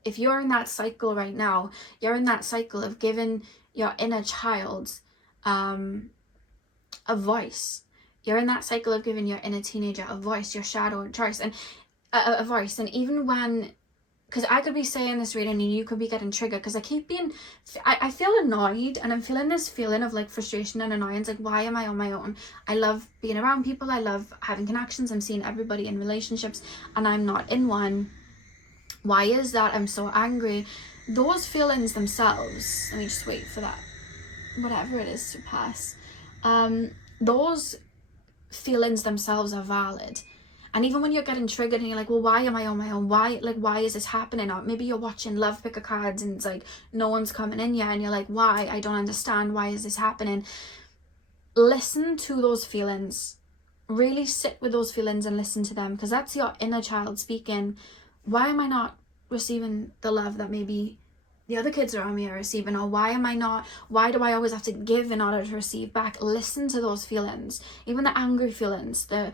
if you're in that cycle right now, you're in that cycle of giving your inner child a voice. You're in that cycle of giving your inner teenager a voice, your shadow choice, and a voice. And even when, because I could be saying this reading and you could be getting triggered, because I feel annoyed, and I'm feeling this feeling of like frustration and annoyance, like, why am I on my own? I love being around people, I love having connections, I'm seeing everybody in relationships, and I'm not in one. Why is that? I'm so angry. Those feelings themselves, let me just wait for that, whatever it is, to pass. Those feelings themselves are valid. And even when you're getting triggered and you're like, well, why am I on my own? Why is this happening? Or maybe you're watching Love Picker cards and it's like, no one's coming in yet. And you're like, why? I don't understand. Why is this happening? Listen to those feelings. Really sit with those feelings and listen to them, because that's your inner child speaking. Why am I not receiving the love that maybe the other kids around me are receiving? Or why do I always have to give in order to receive back? Listen to those feelings, even the angry feelings, the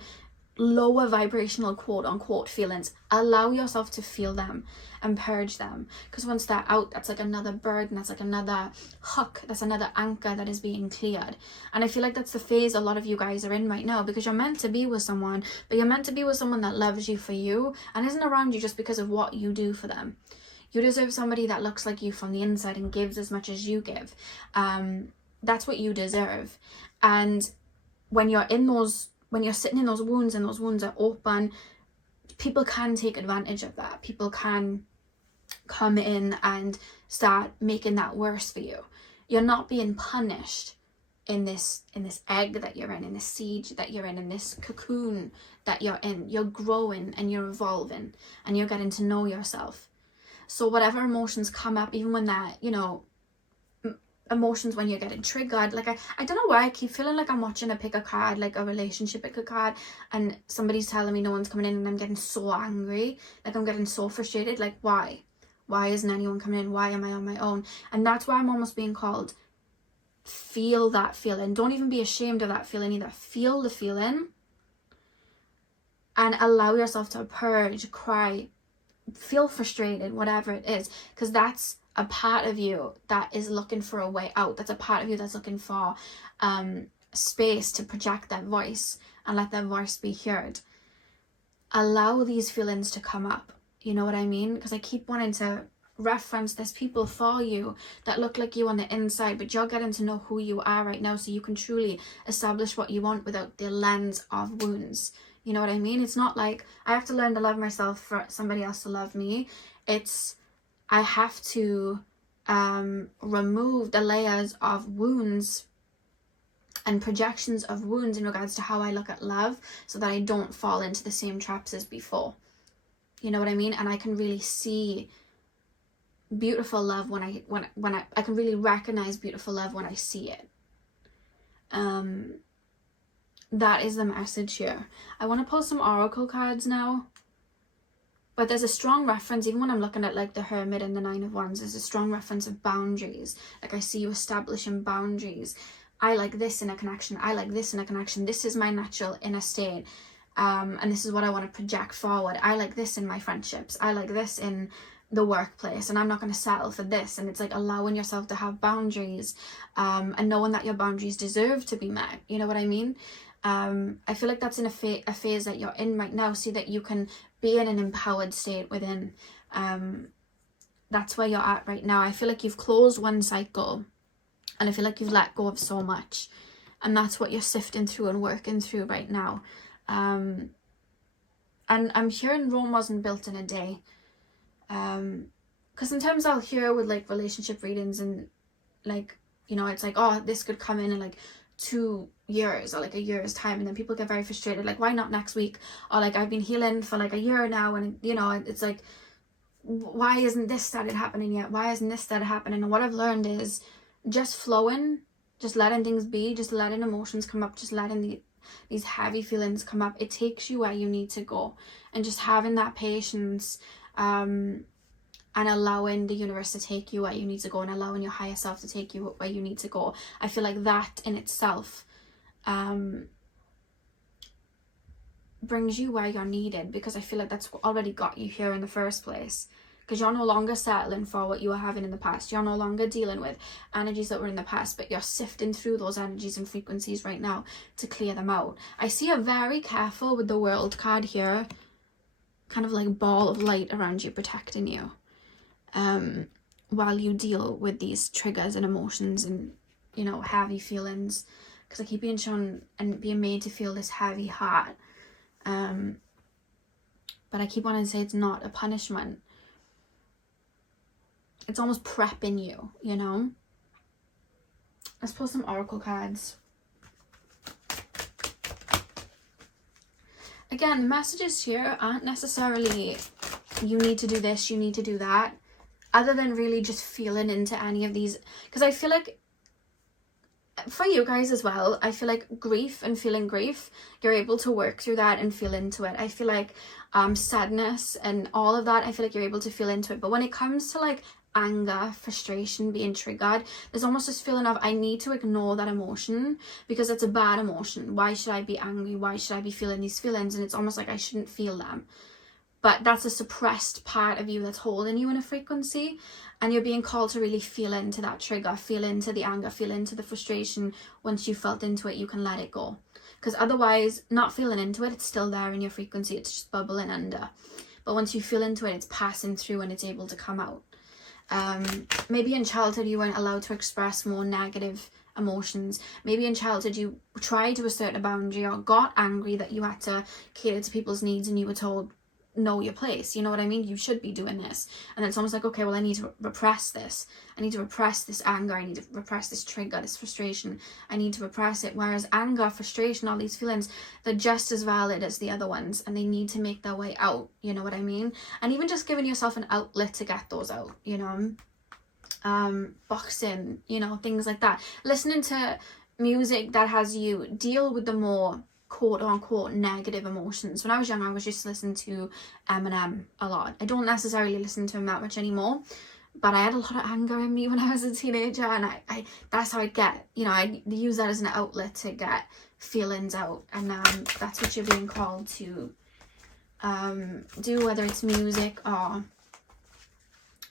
lower vibrational quote unquote feelings. Allow yourself to feel them and purge them, because once they're out, that's like another burden, that's like another hook, that's another anchor that is being cleared. And I feel like that's the phase a lot of you guys are in right now, because you're meant to be with someone, but you're meant to be with someone that loves you for you and isn't around you just because of what you do for them. You deserve somebody that looks like you from the inside and gives as much as you give. That's what you deserve. And when you're sitting in those wounds and those wounds are open, people can take advantage of that. People can come in and start making that worse for you. You're not being punished in this egg that you're in this siege that you're in this cocoon that you're in. You're growing and you're evolving and you're getting to know yourself. So whatever emotions come up, even when that, you know, emotions when you're getting triggered, like I don't know why I keep feeling like I'm watching a pick a card, like a relationship pick a card, and somebody's telling me no one's coming in, and I'm getting so angry, like I'm getting so frustrated, like why isn't anyone coming in? Why am I on my own? And that's why I'm almost being called, feel that feeling. Don't even be ashamed of that feeling either. Feel the feeling and allow yourself to purge, cry, feel frustrated, whatever it is, because that's a part of you that is looking for a way out. That's a part of you that's looking for space to project that voice and let that voice be heard. Allow these feelings to come up. You know what I mean? Because I keep wanting to reference there's people for you that look like you on the inside, but you're getting to know who you are right now, so you can truly establish what you want without the lens of wounds. You know what I mean? It's not like I have to learn to love myself for somebody else to love me. It's I have to remove the layers of wounds and projections of wounds in regards to how I look at love, so that I don't fall into the same traps as before. You know what I mean? And I can really see beautiful love when I can really recognize beautiful love when I see it. That is the message here. I want to pull some oracle cards now. But there's a strong reference, even when I'm looking at like the Hermit and the Nine of Wands, there's a strong reference of boundaries. Like I see you establishing boundaries. I like this in a connection. I like this in a connection. This is my natural inner state. And this is what I want to project forward. I like this in my friendships. I like this in the workplace, and I'm not going to settle for this. And it's like allowing yourself to have boundaries, and knowing that your boundaries deserve to be met. You know what I mean? I feel like that's in a phase that you're in right now, so that you can be in an empowered state within. That's where you're at right now. I feel like you've closed one cycle, and I feel like you've let go of so much, and that's what you're sifting through and working through right now. And I'm hearing Rome wasn't built in a day. Because sometimes I'll hear with like relationship readings, and like, you know, it's like, oh, this could come in like 2 years or like a year's time, and then people get very frustrated, like, why not next week? Or like, I've been healing for like a year now, and you know, it's like, why isn't this started happening yet? Why isn't this started happening? And what I've learned is just flowing, just letting things be, just letting emotions come up, just letting these heavy feelings come up. It takes you where you need to go, and just having that patience, and allowing the universe to take you where you need to go, and allowing your higher self to take you where you need to go. I feel like that in itself brings you where you're needed, because I feel like that's already got you here in the first place, because you're no longer settling for what you were having in the past. You're no longer dealing with energies that were in the past, but you're sifting through those energies and frequencies right now to clear them out. I see a very careful with the World card here, kind of like ball of light around you, protecting you, while you deal with these triggers and emotions and, you know, heavy feelings. Because I keep being shown and being made to feel this heavy heart, but I keep wanting to say it's not a punishment. It's almost prepping you, you know. Let's pull some oracle cards. Again, the messages here aren't necessarily you need to do this, you need to do that, other than really just feeling into any of these. Because I feel like for you guys as well, I feel like grief and feeling grief, you're able to work through that and feel into it. I feel like sadness and all of that, I feel like you're able to feel into it. But when it comes to like anger, frustration, being triggered, there's almost this feeling of I need to ignore that emotion because it's a bad emotion. Why should I be angry? Why should I be feeling these feelings? And it's almost like I shouldn't feel them. But that's a suppressed part of you that's holding you in a frequency, and you're being called to really feel into that trigger, feel into the anger, feel into the frustration. Once you felt into it, you can let it go. Because otherwise, not feeling into it, it's still there in your frequency, it's just bubbling under. But once you feel into it, it's passing through and it's able to come out. Maybe in childhood you weren't allowed to express more negative emotions. Maybe in childhood you tried to assert a boundary or got angry that you had to cater to people's needs, and you were told know your place, you know what I mean? You should be doing this. And then it's almost like, okay, well, I need to repress this. I need to repress this anger. I need to repress this trigger, this frustration. I need to repress it. Whereas anger, frustration, all these feelings, they're just as valid as the other ones, and they need to make their way out, you know what I mean? And even just giving yourself an outlet to get those out, you know? Boxing, you know, things like that. Listening to music that has you deal with the more quote unquote negative emotions. When I was young, I was just listening to Eminem a lot. I don't necessarily listen to him that much anymore, but I had a lot of anger in me when I was a teenager, and I that's how I get, you know, I use that as an outlet to get feelings out. And that's what you're being called to do, whether it's music or,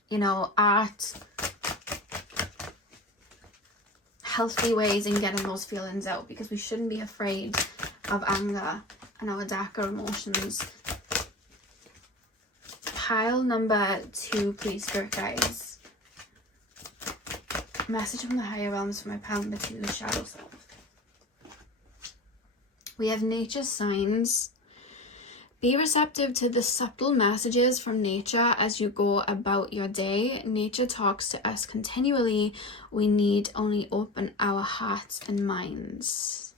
you know, art, healthy ways in getting those feelings out, because we shouldn't be afraid of anger and our darker emotions. Pile number 2, please, spirit guides. Message from the higher realms for my pile number 2, the shadow self. We have nature's signs. Be receptive to the subtle messages from nature as you go about your day. Nature talks to us continually. We need only open our hearts and minds.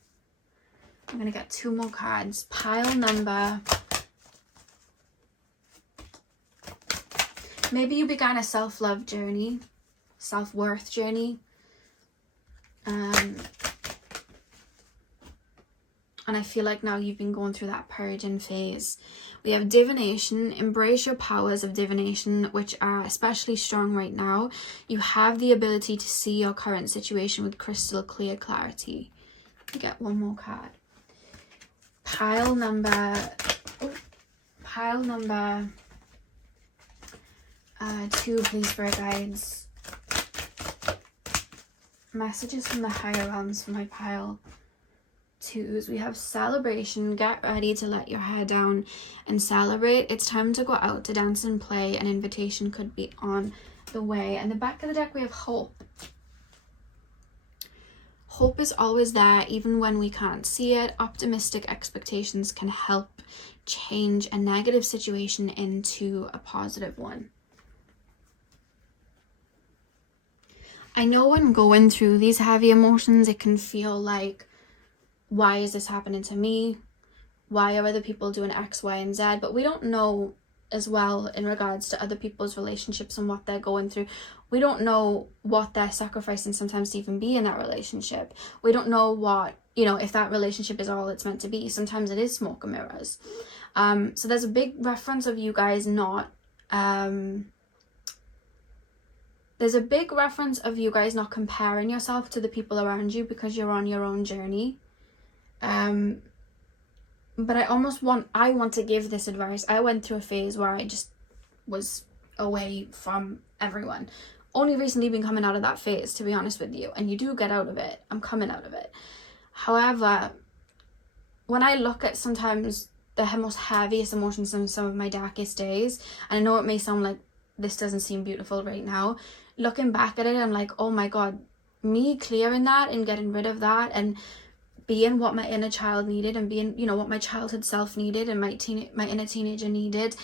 I'm going to get 2 more cards. Pile number... Maybe you began a self-love journey, self-worth journey. And I feel like now you've been going through that purging phase. We have divination. Embrace your powers of divination, which are especially strong right now. You have the ability to see your current situation with crystal clear clarity. You get 1 more card. Pile number 2, please, spirit guides. Messages from the higher realms for my pile 2s. We have celebration. Get ready to let your hair down and celebrate. It's time to go out to dance and play. An invitation could be on the way. And the back of the deck, we have hope. Hope is always there, even when we can't see it. Optimistic expectations can help change a negative situation into a positive one. I know when going through these heavy emotions, it can feel like, why is this happening to me? Why are other people doing X, Y, and Z? But we don't know as well in regards to other people's relationships and what they're going through. We don't know what they're sacrificing sometimes to even be in that relationship. We don't know what, you know, if that relationship is all it's meant to be. Sometimes it is smoke and mirrors. So there's a big reference of you guys not comparing yourself to the people around you, because you're on your own journey. But I want to give this advice. I went through a phase where I just was away from everyone. Only recently been coming out of that phase, to be honest with you. And you do get out of it. I'm coming out of it. However, when I look at sometimes the most heaviest emotions in some of my darkest days, and I know it may sound like this doesn't seem beautiful right now, looking back at it, I'm like, oh my God, me clearing that and getting rid of that and being what my inner child needed, and being, you know, what my childhood self needed and my inner teenager needed,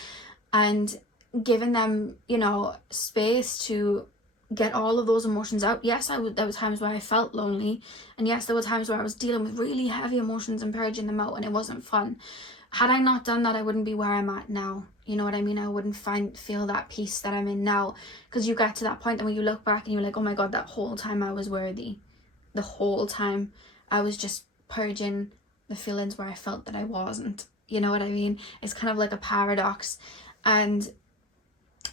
and giving them, you know, space to get all of those emotions out. Yes, there were times where I felt lonely, and yes, there were times where I was dealing with really heavy emotions and purging them out, and it wasn't fun. Had I not done that, I wouldn't be where I'm at now. You know what I mean? I wouldn't feel that peace that I'm in now, because you get to that point and when you look back and you're like, oh my God, that whole time I was worthy. The whole time I was just purging the feelings where I felt that I wasn't. You know what I mean? It's kind of like a paradox. And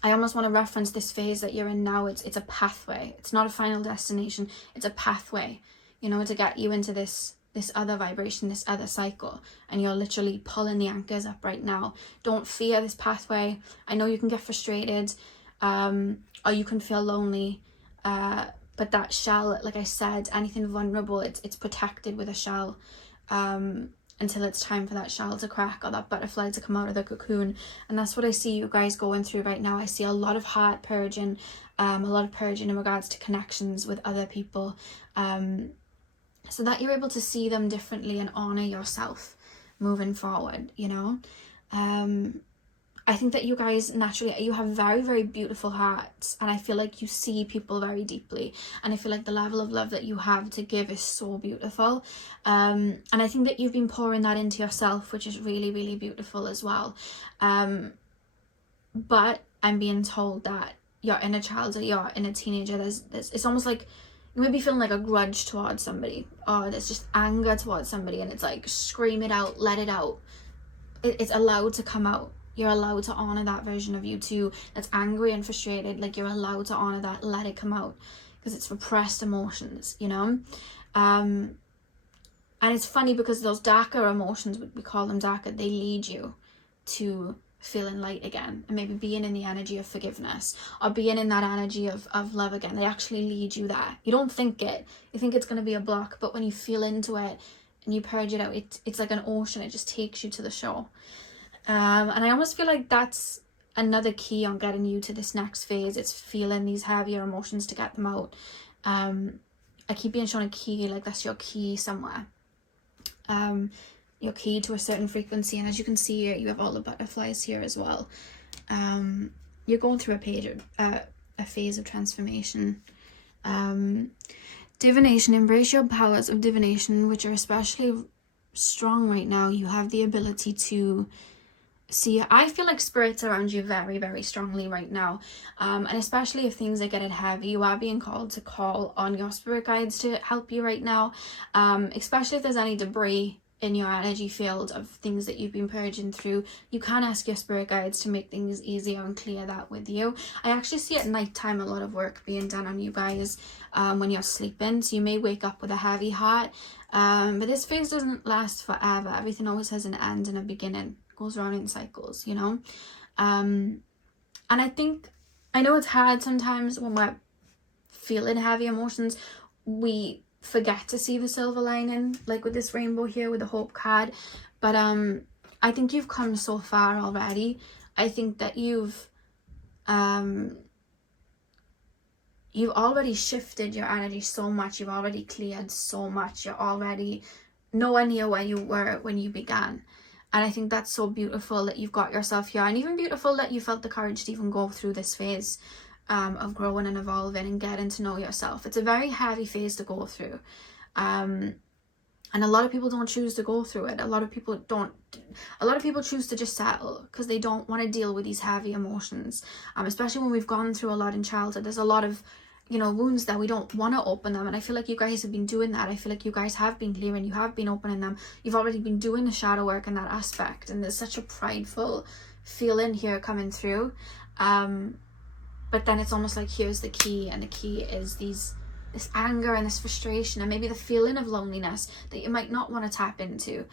I almost want to reference this phase that you're in now. It's a pathway. It's not a final destination. It's a pathway, you know, to get you into this other vibration, this other cycle. And you're literally pulling the anchors up right now. Don't fear this pathway. I know you can get frustrated, or you can feel lonely, but that shell, like I said, anything vulnerable, it's protected with a shell, until it's time for that shell to crack or that butterfly to come out of the cocoon. And that's what I see you guys going through right now. I see a lot of heart purging, a lot of purging in regards to connections with other people, so that you're able to see them differently and honor yourself moving forward, you know. I think that you guys naturally, you have very, very beautiful hearts, and I feel like you see people very deeply, and I feel like the level of love that you have to give is so beautiful, and I think that you've been pouring that into yourself, which is really, really beautiful as well. But I'm being told that your inner child or your inner teenager, there's it's almost like you may be feeling like a grudge towards somebody, or there's just anger towards somebody, and it's like, scream it out, let it out. It's allowed to come out. You're allowed to honor that version of you too that's angry and frustrated. Like, you're allowed to honor that, let it come out, because it's repressed emotions, you know. And it's funny because those darker emotions, we call them darker, they lead you to feeling light again, and maybe being in the energy of forgiveness, or being in that energy of love again. They actually lead you there. You don't think it, you think it's going to be a block, but when you feel into it and you purge it out, it's like an ocean. It just takes you to the shore. And I almost feel like that's another key on getting you to this next phase. It's feeling these heavier emotions to get them out. I keep being shown a key, like that's your key somewhere, your key to a certain frequency. And as you can see here, you have all the butterflies here as well. You're going through a phase of transformation. Divination, embrace your powers of divination, which are especially strong right now. You have the ability to see, I feel like spirits around you very, very strongly right now, and especially if things are getting heavy, you are being called to call on your spirit guides to help you right now, especially if there's any debris in your energy field of things that you've been purging through. You can ask your spirit guides to make things easier and clear that with you. I actually see at night time a lot of work being done on you guys when you're sleeping, so you may wake up with a heavy heart, but this phase doesn't last forever. Everything always has an end and a beginning. Goes around in cycles, you know. And I think, I know it's hard sometimes when we're feeling heavy emotions, we forget to see the silver lining, like with this rainbow here with the hope card. But I think you've come so far already. I think that you've already shifted your energy so much. You've already cleared so much. You're already nowhere near where you were when you began. And I think that's so beautiful that you've got yourself here, and even beautiful that you felt the courage to even go through this phase of growing and evolving and getting to know yourself. It's a very heavy phase to go through, and a lot of people don't choose to go through it. A lot of people choose to just settle because they don't want to deal with these heavy emotions, especially when we've gone through a lot in childhood. There's a lot of, you know, wounds that we don't want to open them, and I feel like you guys have been doing that. I feel like you guys have been clearing, you have been opening them, you've already been doing the shadow work in that aspect, and there's such a prideful feeling here coming through, but then it's almost like here's the key, and the key is this anger and this frustration and maybe the feeling of loneliness that you might not want to tap into.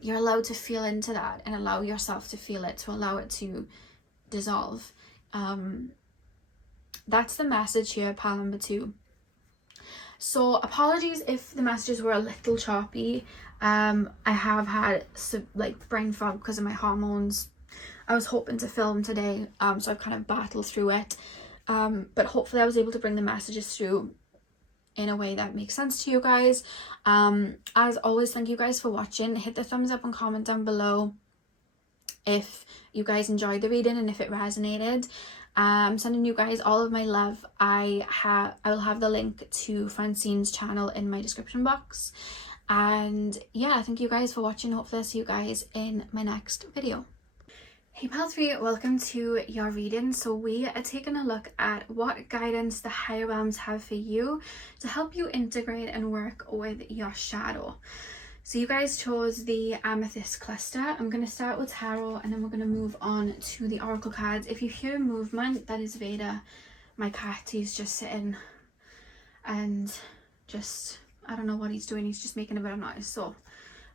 You're allowed to feel into that and allow yourself to feel it, to allow it to dissolve. That's the message here, pile number 2. So apologies if the messages were a little choppy. I have had like brain fog because of my hormones. I was hoping to film today, so I've kind of battled through it, but hopefully I was able to bring the messages through in a way that makes sense to you guys. As always, thank you guys for watching. Hit the thumbs up and comment down below if you guys enjoyed the reading and if it resonated. I'm sending you guys all of my love. I will have the link to Francine's channel in my description box. And yeah, thank you guys for watching. Hopefully I'll see you guys in my next video. Hey Pal 3, welcome to your reading. So we are taking a look at what guidance the higher realms have for you to help you integrate and work with your shadow. So you guys chose the amethyst cluster. I'm going to start with tarot and then we're going to move on to the oracle cards. If you hear movement, that is Veda, my cat. He's just sitting and just, I don't know what he's doing. He's just making a bit of noise. So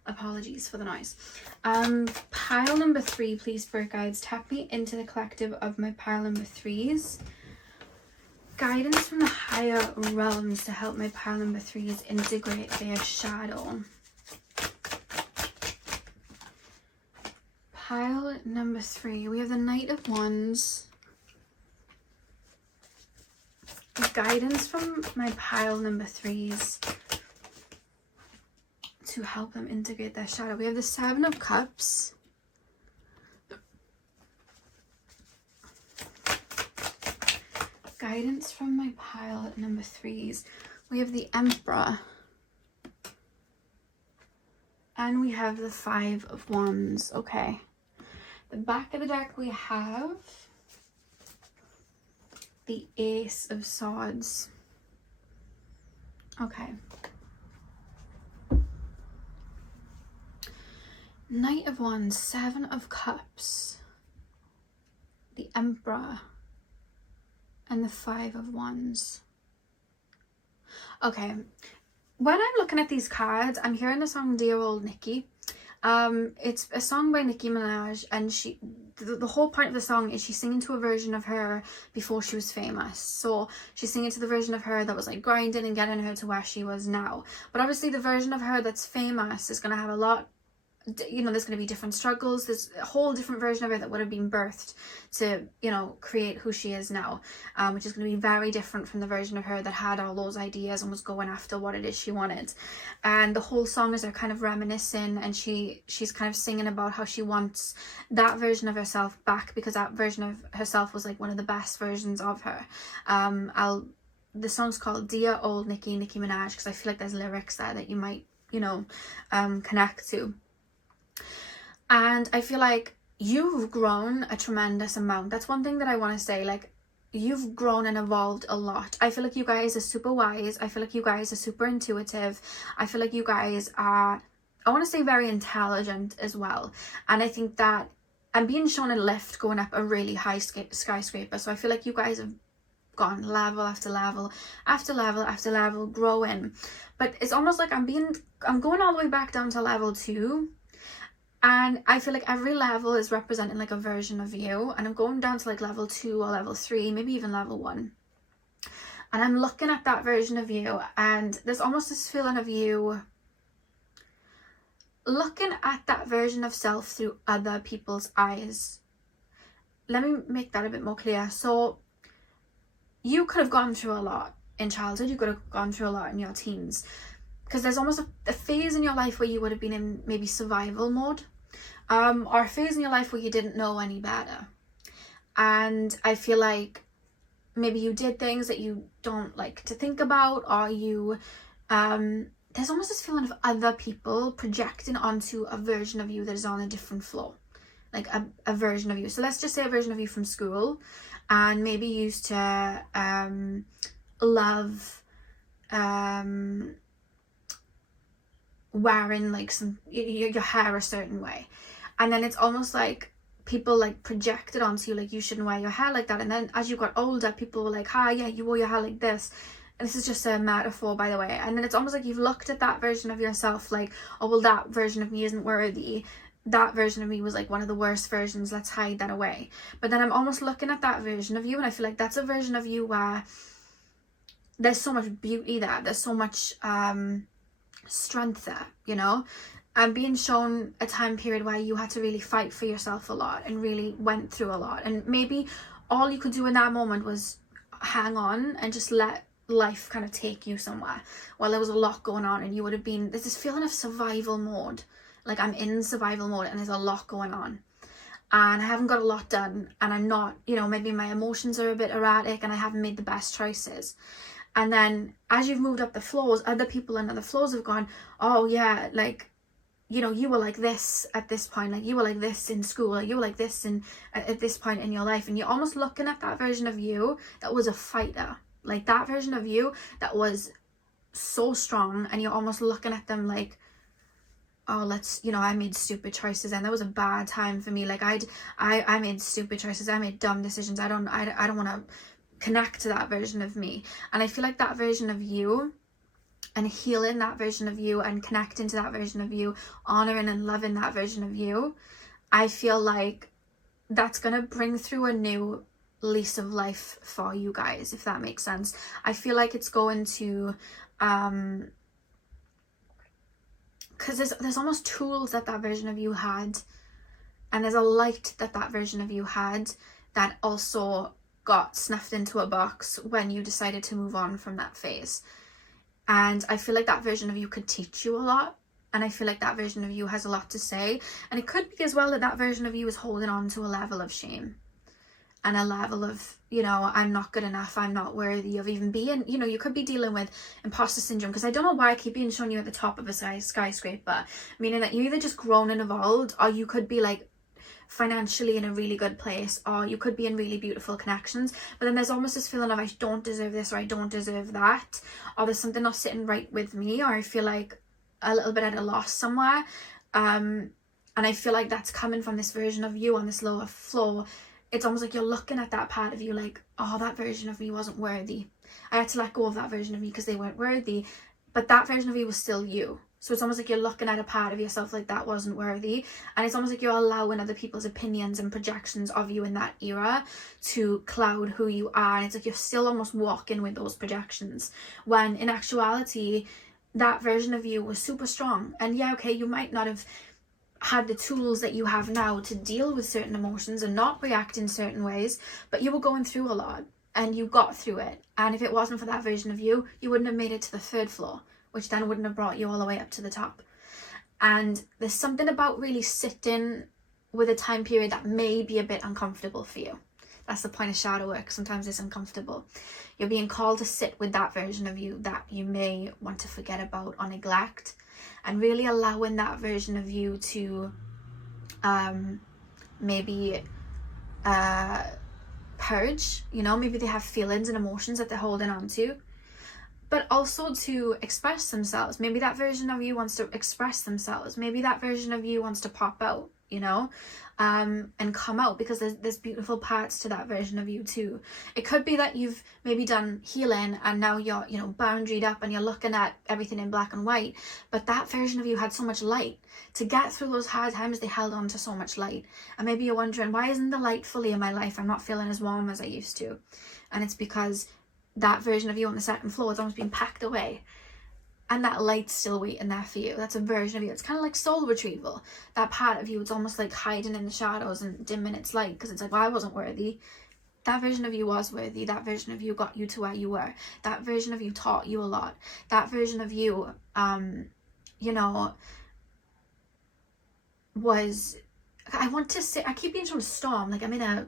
apologies for the noise. Pile number 3, please, spirit guides, tap me into the collective of my pile number 3s. Guidance from the higher realms to help my pile number 3s integrate their shadow. Pile number 3, we have the Knight of Wands. Guidance from my pile number 3s to help them integrate their shadow. We have the 7 of Cups. guidance from my pile number 3s. We have the Emperor. And we have the 5 of Wands. Okay. The back of the deck we have the Ace of Swords. Okay. Knight of Wands, 7 of Cups, the Emperor, and the 5 of Wands. Okay, when I'm looking at these cards, I'm hearing the song Dear Old Nikki. It's a song by Nicki Minaj, and the whole point of the song is she's singing to a version of her before she was famous. So she's singing to the version of her that was like grinding and getting her to where she was now. But obviously the version of her that's famous is going to have a lot, you know, there's going to be different struggles. There's a whole different version of her that would have been birthed to, you know, create who she is now, which is going to be very different from the version of her that had all those ideas and was going after what it is she wanted. And the whole song is her kind of reminiscing, and she's kind of singing about how she wants that version of herself back, because that version of herself was like one of the best versions of her. The song's called Dear Old Nicki Minaj, because I feel like there's lyrics there that you might, you know, connect to. And I feel like you've grown a tremendous amount. That's one thing that I want to say. Like, you've grown and evolved a lot. I feel like you guys are super wise. I feel like you guys are super intuitive. I feel like you guys are, I want to say, very intelligent as well. And I think that I'm being shown a lift going up a really high skyscraper. So I feel like you guys have gone level after level after level after level, growing. But it's almost like I'm going all the way back down to level 2. And I feel like every level is representing like a version of you, and I'm going down to like level 2 or level 3, maybe even level 1. And I'm looking at that version of you, and there's almost this feeling of you looking at that version of self through other people's eyes. Let me make that a bit more clear. So you could have gone through a lot in childhood, you could have gone through a lot in your teens, because there's almost a phase in your life where you would have been in maybe survival mode, or a phase in your life where you didn't know any better. And I feel like maybe you did things that you don't like to think about, or you, there's almost this feeling of other people projecting onto a version of you that is on a different floor, like a version of you. So let's just say a version of you from school, and maybe you used to love wearing like your hair a certain way, and then it's almost like people like projected onto you like you shouldn't wear your hair like that. And then as you got older, people were like, hi, yeah, you wore your hair like this. And this is just a metaphor, by the way. And then it's almost like you've looked at that version of yourself like, oh well, that version of me isn't worthy, that version of me was like one of the worst versions, let's hide that away. But then I'm almost looking at that version of you, and I feel like that's a version of you where there's so much beauty there, there's so much strength there, you know. I'm being shown a time period where you had to really fight for yourself a lot and really went through a lot, and maybe all you could do in that moment was hang on and just let life kind of take you somewhere. Well, there was a lot going on, and you would have been, there's this feeling of survival mode, like I'm in survival mode and there's a lot going on and I haven't got a lot done, and I'm not, you know, maybe my emotions are a bit erratic and I haven't made the best choices. And then as you've moved up the floors, other people in other floors have gone, oh yeah, like, you know, you were like this at this point, like you were like this in school, like you were like this at this point in your life. And you're almost looking at that version of you that was a fighter, like that version of you that was so strong, and you're almost looking at them like, oh, let's, you know, I made stupid choices and that was a bad time for me. Like I made stupid choices, I made dumb decisions. I don't want to connect to that version of me. And I feel like that version of you, and healing that version of you and connecting to that version of you, honoring and loving that version of you, I feel like that's going to bring through a new lease of life for you guys, if that makes sense. I feel like it's going to because there's almost tools that version of you had, and there's a light that version of you had that also got snuffed into a box when you decided to move on from that phase. And I feel like that version of you could teach you a lot, and I feel like that version of you has a lot to say. And it could be as well that version of you is holding on to a level of shame, and a level of, you know, I'm not good enough, I'm not worthy of even being, you know, you could be dealing with imposter syndrome, because I don't know why I keep being shown you at the top of a skyscraper, meaning that you either just grown and evolved, or you could be like financially in a really good place, or you could be in really beautiful connections, but then there's almost this feeling of I don't deserve this, or I don't deserve that, or there's something not sitting right with me, or I feel like a little bit at a loss somewhere, and I feel like that's coming from this version of you on this lower floor. It's almost like you're looking at that part of you like, oh, that version of me wasn't worthy. I had to let go of that version of me because they weren't worthy. But that version of you was still you. So it's almost like you're looking at a part of yourself like that wasn't worthy. And it's almost like you're allowing other people's opinions and projections of you in that era to cloud who you are. And it's like you're still almost walking with those projections. When in actuality, that version of you was super strong. And yeah, okay, you might not have had the tools that you have now to deal with certain emotions and not react in certain ways, but you were going through a lot and you got through it. And if it wasn't for that version of you, you wouldn't have made it to the 3rd floor, which then wouldn't have brought you all the way up to the top. And there's something about really sitting with a time period that may be a bit uncomfortable for you. That's the point of shadow work. Sometimes it's uncomfortable. You're being called to sit with that version of you that you may want to forget about or neglect, and really allowing that version of you to maybe purge, you know, maybe they have feelings and emotions that they're holding on to, but also to express themselves. Maybe that version of you wants to express themselves. Maybe that version of you wants to pop out, you know, and come out, because there's beautiful parts to that version of you too. It could be that you've maybe done healing and now you're, you know, boundaried up and you're looking at everything in black and white, but that version of you had so much light. To get through those hard times, they held on to so much light. And maybe you're wondering, why isn't the light fully in my life? I'm not feeling as warm as I used to. And it's because that version of you on the 2nd floor is almost being packed away. And that light's still waiting there for you. That's a version of you. It's kind of like soul retrieval. That part of you, it's almost like hiding in the shadows and dimming its light, because it's like, well, I wasn't worthy. That version of you was worthy. That version of you got you to where you were. That version of you taught you a lot. That version of you, you know, was, I want to say, I keep being shown a storm. Like I'm in a,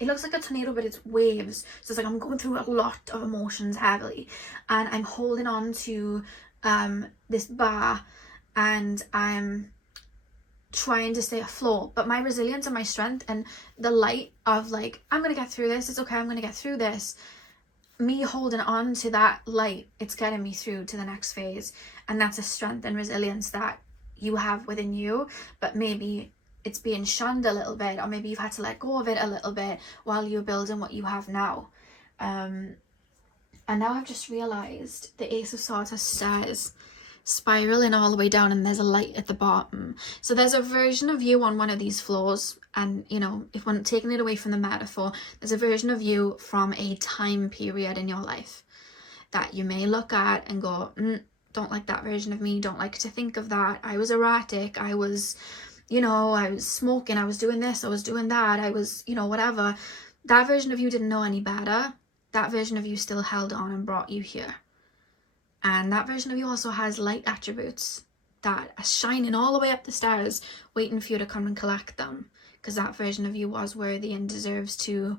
it looks like a tornado, but it's waves. So it's like I'm going through a lot of emotions heavily, and I'm holding on to this bar, and I'm trying to stay afloat. But my resilience and my strength and the light of like, I'm gonna get through this, it's okay, I'm gonna get through this, me holding on to that light, it's getting me through to the next phase. And that's a strength and resilience that you have within you, but maybe it's being shunned a little bit, or maybe you've had to let go of it a little bit while you're building what you have now. And now I've just realized the Ace of Swords has stairs spiraling all the way down, and there's a light at the bottom. So there's a version of you on one of these floors, and you know, if we're taking it away from the metaphor, there's a version of you from a time period in your life that you may look at and go, don't like that version of me, don't like to think of that, I was erratic, I was, you know, I was smoking, I was doing this, I was doing that, I was, you know, whatever. That version of you didn't know any better. That version of you still held on and brought you here. And that version of you also has light attributes that are shining all the way up the stairs, waiting for you to come and collect them. Because that version of you was worthy and deserves to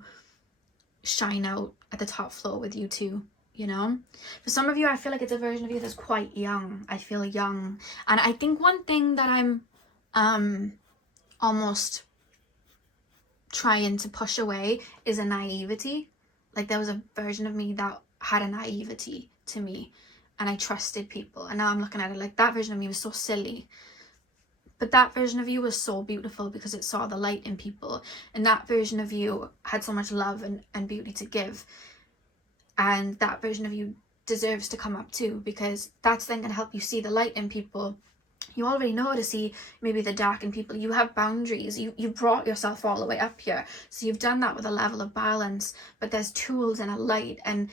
shine out at the top floor with you too, you know? For some of you, I feel like it's a version of you that's quite young. I feel young. And I think one thing that I'm almost trying to push away is a naivety. Like there was a version of me that had a naivety to me, and I trusted people, and now I'm looking at it like that version of me was so silly, but that version of you was so beautiful because it saw the light in people, and that version of you had so much love and beauty to give, and that version of you deserves to come up too, because that's then going to help you see the light in people. You already know how to see maybe the dark in people. You have boundaries. You brought yourself all the way up here. So you've done that with a level of balance, but there's tools and a light, and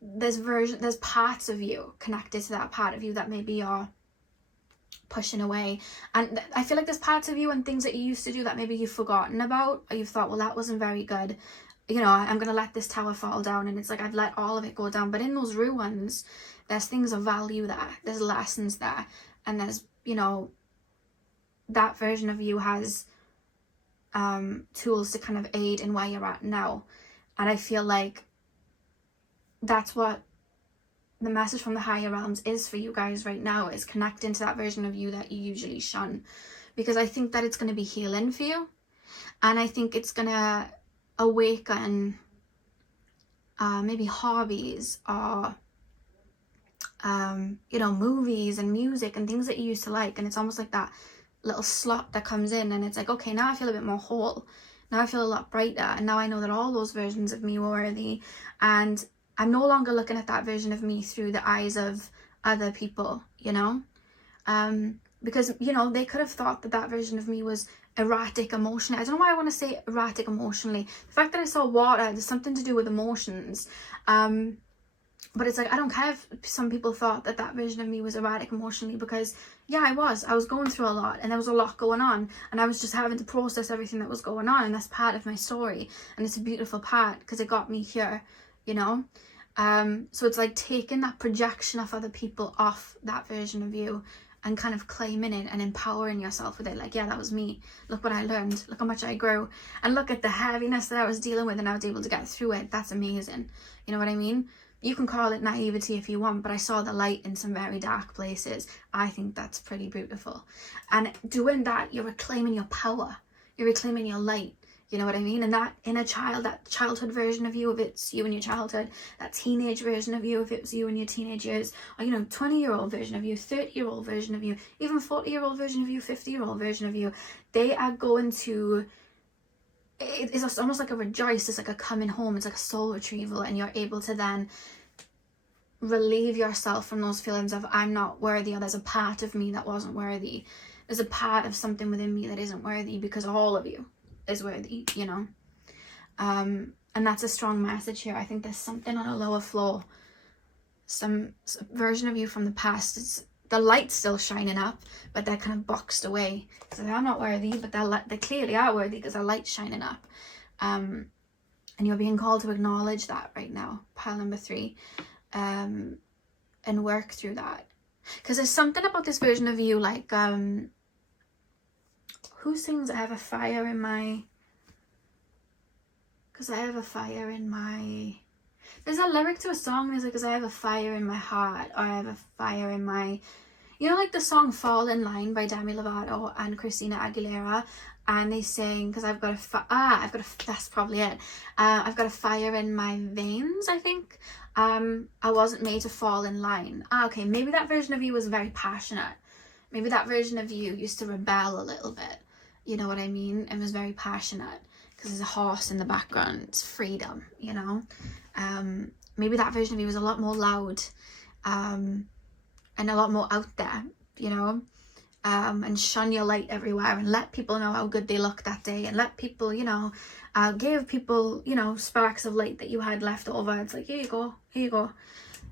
there's parts of you connected to that part of you that maybe you're pushing away. And I feel like there's parts of you and things that you used to do that maybe you've forgotten about, or you've thought, well, that wasn't very good. You know, I'm going to let this tower fall down, and it's like I'd let all of it go down. But in those ruins, there's things of value there. There's lessons there. And there's, you know, that version of you has tools to kind of aid in where you're at now. And I feel like that's what the message from the higher realms is for you guys right now, is connecting to that version of you that you usually shun, because I think that it's going to be healing for you, and I think it's going to awaken maybe hobbies or you know, movies and music and things that you used to like, and it's almost like that little slot that comes in, and it's like, okay, now I feel a bit more whole, now I feel a lot brighter, and now I know that all those versions of me were worthy, and I'm no longer looking at that version of me through the eyes of other people, you know, because, you know, they could have thought that that version of me was erratic emotionally. I don't know why I want to say erratic emotionally. The fact that I saw water, there's something to do with emotions, but it's like, I don't care if some people thought that that version of me was erratic emotionally, because yeah, I was going through a lot, and there was a lot going on, and I was just having to process everything that was going on, and that's part of my story, and it's a beautiful part because it got me here, you know. So it's like taking that projection of other people off that version of you and kind of claiming it and empowering yourself with it. Like, yeah, that was me. Look what I learned. Look how much I grew. And look at the heaviness that I was dealing with, and I was able to get through it. That's amazing. You know what I mean? You can call it naivety if you want, but I saw the light in some very dark places. I think that's pretty beautiful. And doing that, you're reclaiming your power. You're reclaiming your light. You know what I mean? And that inner child, that childhood version of you, if it's you in your childhood, that teenage version of you, if it was you in your teenage years, or, you know, 20-year-old version of you, 30-year-old version of you, even 40-year-old version of you, 50-year-old version of you, they are going to, it's almost like a rejoice, it's like a coming home, it's like a soul retrieval, and you're able to then relieve yourself from those feelings of, I'm not worthy, or there's a part of me that wasn't worthy. There's a part of something within me that isn't worthy, because all of you is worthy, you know. And that's a strong message here. I think there's something on a lower floor, some version of you from the past. It's the light's still shining up, but they're kind of boxed away. So I'm not worthy, but they clearly are worthy because the light's shining up. And you're being called to acknowledge that right now, pile number 3, and work through that. Because there's something about this version of you, like who sings I have a fire in my, because I have a fire in my, there's a lyric to a song, there's like, because I have a fire in my heart, or I have a fire in my, you know, like the song Fall in Line by Demi Lovato and Christina Aguilera, and they sing, because I've got a that's probably it, I've got a fire in my veins, I think. I wasn't made to fall in line. Okay, maybe that version of you was very passionate. Maybe that version of you used to rebel a little bit. You know what I mean? It was very passionate, because there's a horse in the background. It's freedom, you know? Maybe that version of you was a lot more loud, and a lot more out there, you know? And shine your light everywhere, and let people know how good they look that day, and let people, you know, give people, you know, sparks of light that you had left over. It's like, here you go, here you go.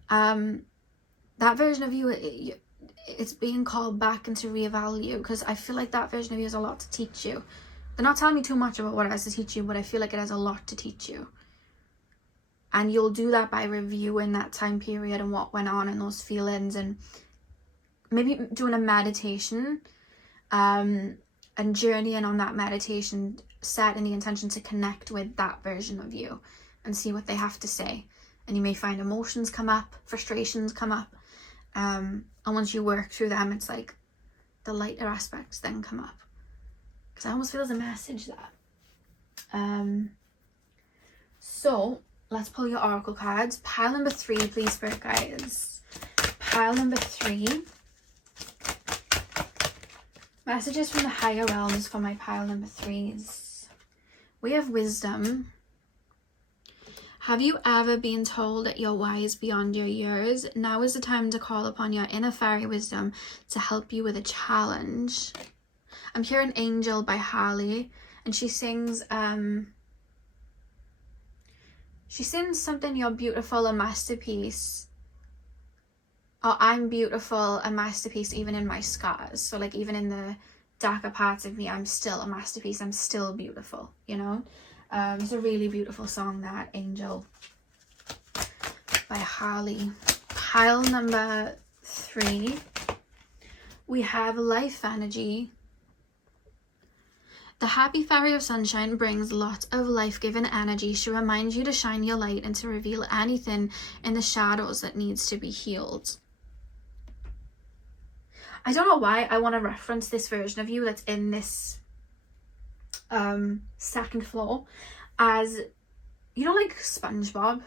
That version of you, it's being called back into reevaluate, because I feel like that version of you has a lot to teach you. They're not telling me too much about what it has to teach you, but I feel like it has a lot to teach you. And you'll do that by reviewing that time period and what went on and those feelings, and maybe doing a meditation, and journeying on that meditation, setting the intention to connect with that version of you and see what they have to say. And you may find emotions come up, frustrations come up, and once you work through them, it's like the lighter aspects then come up, because I almost feel there's a message there. So let's pull your oracle cards. Pile number 3, please, Spirit guides. Pile number 3. Messages from the higher realms for my pile number 3s. We have wisdom. Have you ever been told that you're wise beyond your years? Now is the time to call upon your inner fairy wisdom to help you with a challenge. I'm hearing Angel by Harley, and she sings something, you're beautiful, a masterpiece. Or I'm beautiful, a masterpiece, even in my scars. So like, even in the darker parts of me, I'm still a masterpiece. I'm still beautiful, you know? It's a really beautiful song, that Angel by Harley. Pile number 3, we have life energy. The happy fairy of sunshine brings lots of life-giving energy. She reminds you to shine your light and to reveal anything in the shadows that needs to be healed. I don't know why I want to reference this version of you that's in this second floor as, you know, like SpongeBob.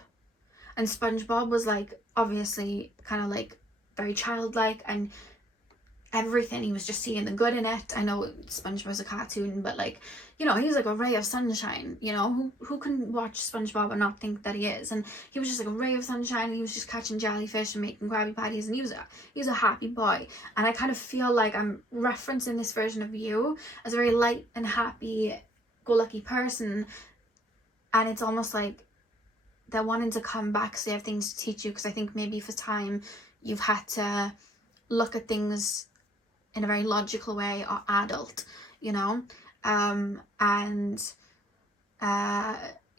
And SpongeBob was like, obviously kind of like very childlike and everything. He was just seeing the good in it. I know SpongeBob was a cartoon, but like, you know, he was like a ray of sunshine. You know, who can watch SpongeBob and not think that he is? And he was just like a ray of sunshine, and he was just catching jellyfish and making Krabby Patties, and he was a happy boy. And I kind of feel like I'm referencing this version of you as a very light and happy go lucky person, and it's almost like they're wanting to come back, so they have things to teach you, because I think maybe for time you've had to look at things in a very logical way or adult, you know. You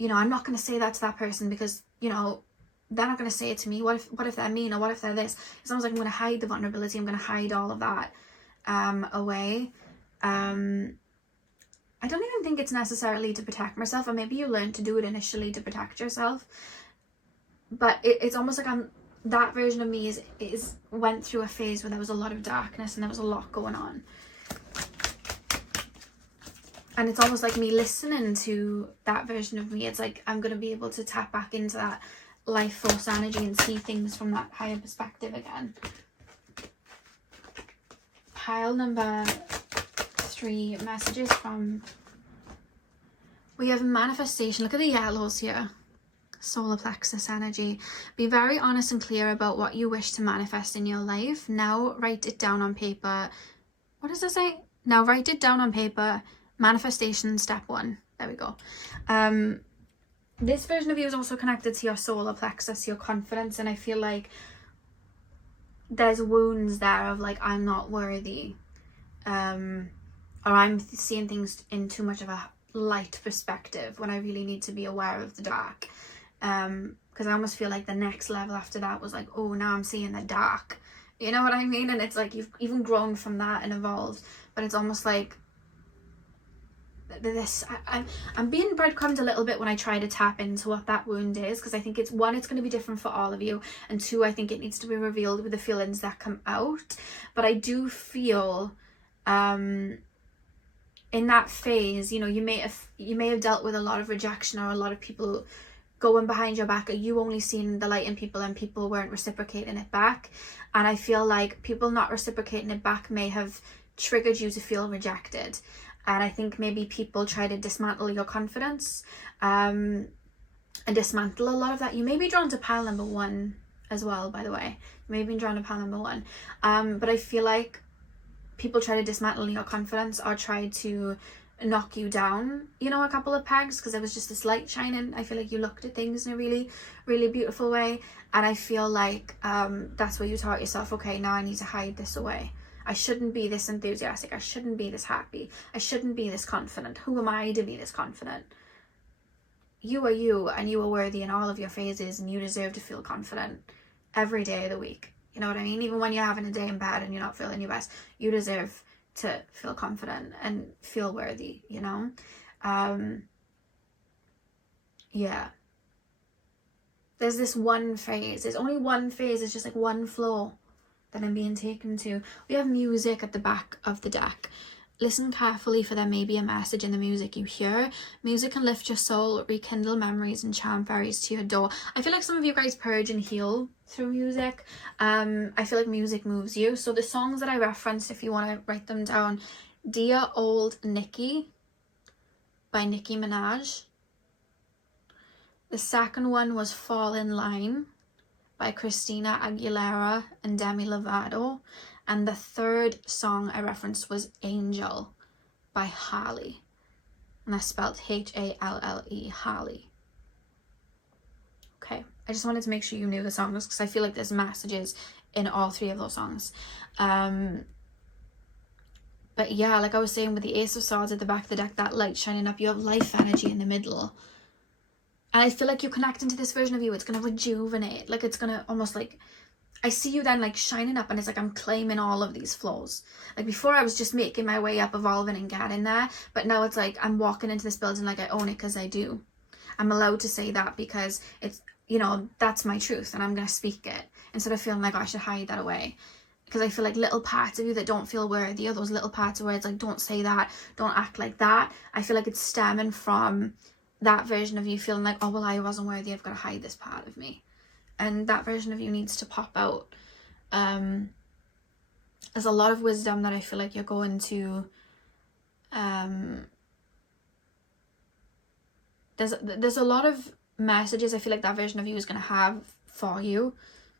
know, I'm not going to say that to that person, because, you know, they're not going to say it to me. What if they're mean, or what if they're this? It's almost like I'm going to hide the vulnerability. I'm going to hide all of that away. I don't even think it's necessarily to protect myself, or maybe you learn to do it initially to protect yourself, but it's almost like that version of me is went through a phase where there was a lot of darkness and there was a lot going on. And it's almost like me listening to that version of me. It's like I'm going to be able to tap back into that life force energy and see things from that higher perspective again. Pile number 3, messages from... We have manifestation. Look at the yellows here. Solar plexus energy. Be very honest and clear about what you wish to manifest in your life. Now write it down on paper. What does it say? Now write it down on paper. Manifestation step 1. There we go. This version of you is also connected to your solar plexus, your confidence, and I feel like there's wounds there of like, I'm not worthy, or I'm seeing things in too much of a light perspective when I really need to be aware of the dark. Because I almost feel like the next level after that was like, oh, now I'm seeing the dark, you know what I mean? And it's like you've even grown from that and evolved, but it's almost like this, I'm being breadcrumbed a little bit when I try to tap into what that wound is, because I think it's, 1, it's going to be different for all of you, and 2, I think it needs to be revealed with the feelings that come out. But I do feel in that phase, you know, you may have dealt with a lot of rejection, or a lot of people going behind your back, or you only seeing the light in people and people weren't reciprocating it back. And I feel like people not reciprocating it back may have triggered you to feel rejected. And I think maybe people try to dismantle your confidence and dismantle a lot of that. You may be drawn to pile number 1 as well, by the way. You may have been drawn to pile number 1. But I feel like people try to dismantle your confidence or try to knock you down, you know, a couple of pegs, because there was just this light shining. I feel like you looked at things in a really, really beautiful way. And I feel like that's where you taught yourself, okay, now I need to hide this away. I shouldn't be this enthusiastic. I shouldn't be this happy. I shouldn't be this confident. Who am I to be this confident? You are you, and you are worthy in all of your phases, and you deserve to feel confident every day of the week. You know what I mean? Even when you're having a day in bed and you're not feeling your best, you deserve to feel confident and feel worthy, you know? Yeah. There's this one phase. There's only one phase. It's just like one flow that I'm being taken to. We have music at the back of the deck. Listen carefully, for there may be a message in the music you hear. Music can lift your soul, rekindle memories, and charm fairies to your door. I feel like some of you guys purge and heal through music. I feel like music moves you. So the songs that I referenced, if you want to write them down: Dear Old Nikki by Nicki Minaj. The second one was Fall in Line by Christina Aguilera and Demi Lovato. And the third song I referenced was Angel by Harley. And that's spelled H-A-L-L-E, Harley. Okay, I just wanted to make sure you knew the songs, because I feel like there's messages in all 3 of those songs. But yeah, like I was saying, with the Ace of Swords at the back of the deck, that light shining up, you have life energy in the middle. And I feel like you connect into this version of you, it's going to rejuvenate. Like it's going to almost like I see you then like shining up, and it's like I'm claiming all of these flows. Like before I was just making my way up, evolving and getting there, but now it's like I'm walking into this building like I own it because I do. I'm allowed to say that because it's, you know, that's my truth and I'm going to speak it instead of feeling like, oh, I should hide that away. Because I feel like little parts of you that don't feel worthy, or those little parts of where it's like, don't say that, don't act like that. I feel like it's stemming from that version of you feeling like, oh, well, I wasn't worthy, I've got to hide this part of me. And that version of you needs to pop out. There's a lot of wisdom that I feel like you're going to, there's a lot of messages I feel like that version of you is going to have for you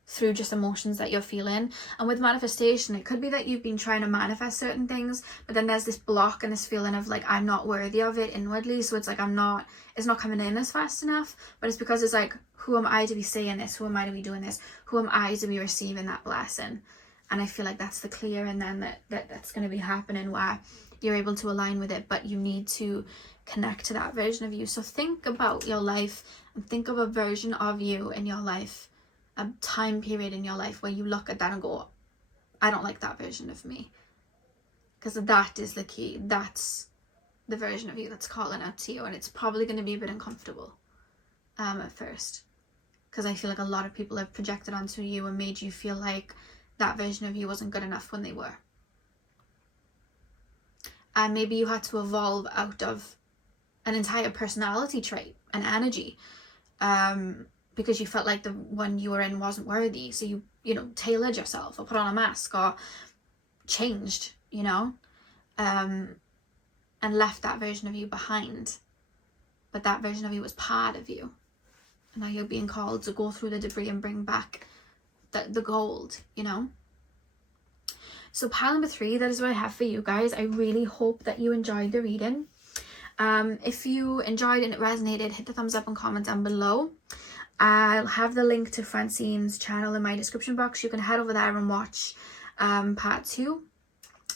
through just emotions that you're feeling. And with manifestation, it could be that you've been trying to manifest certain things, but then there's this block and this feeling of like, I'm not worthy of it inwardly, so it's like it's not coming in as fast enough. But it's because it's like, who am I to be saying this? Who am I to be doing this? Who am I to be receiving that blessing? And I feel like that's the clear, and then that's going to be happening where you're able to align with it, but you need to connect to that version of you. So think about your life and think of a version of you in your life, a time period in your life where you look at that and go, I don't like that version of me. Because that is the key. That's the version of you that's calling out to you, and it's probably going to be a bit uncomfortable at first, because I feel like a lot of people have projected onto you and made you feel like that version of you wasn't good enough when they were. And maybe you had to evolve out of an entire personality trait and energy, because you felt like the one you were in wasn't worthy. So you know, tailored yourself or put on a mask or changed, you know, and left that version of you behind. But that version of you was part of you. And now you're being called to go through the debris and bring back the gold, you know. So pile number 3, that is what I have for you guys. I really hope that you enjoyed the reading. If you enjoyed and it resonated, hit the thumbs up and comment down below. I'll have the link to Francine's channel in my description box. You can head over there and watch part 2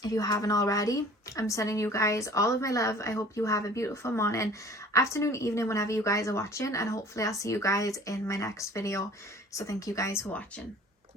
if you haven't already. I'm sending you guys all of my love. I hope you have a beautiful morning, afternoon, evening, whenever you guys are watching, and hopefully I'll see you guys in my next video. So thank you guys for watching.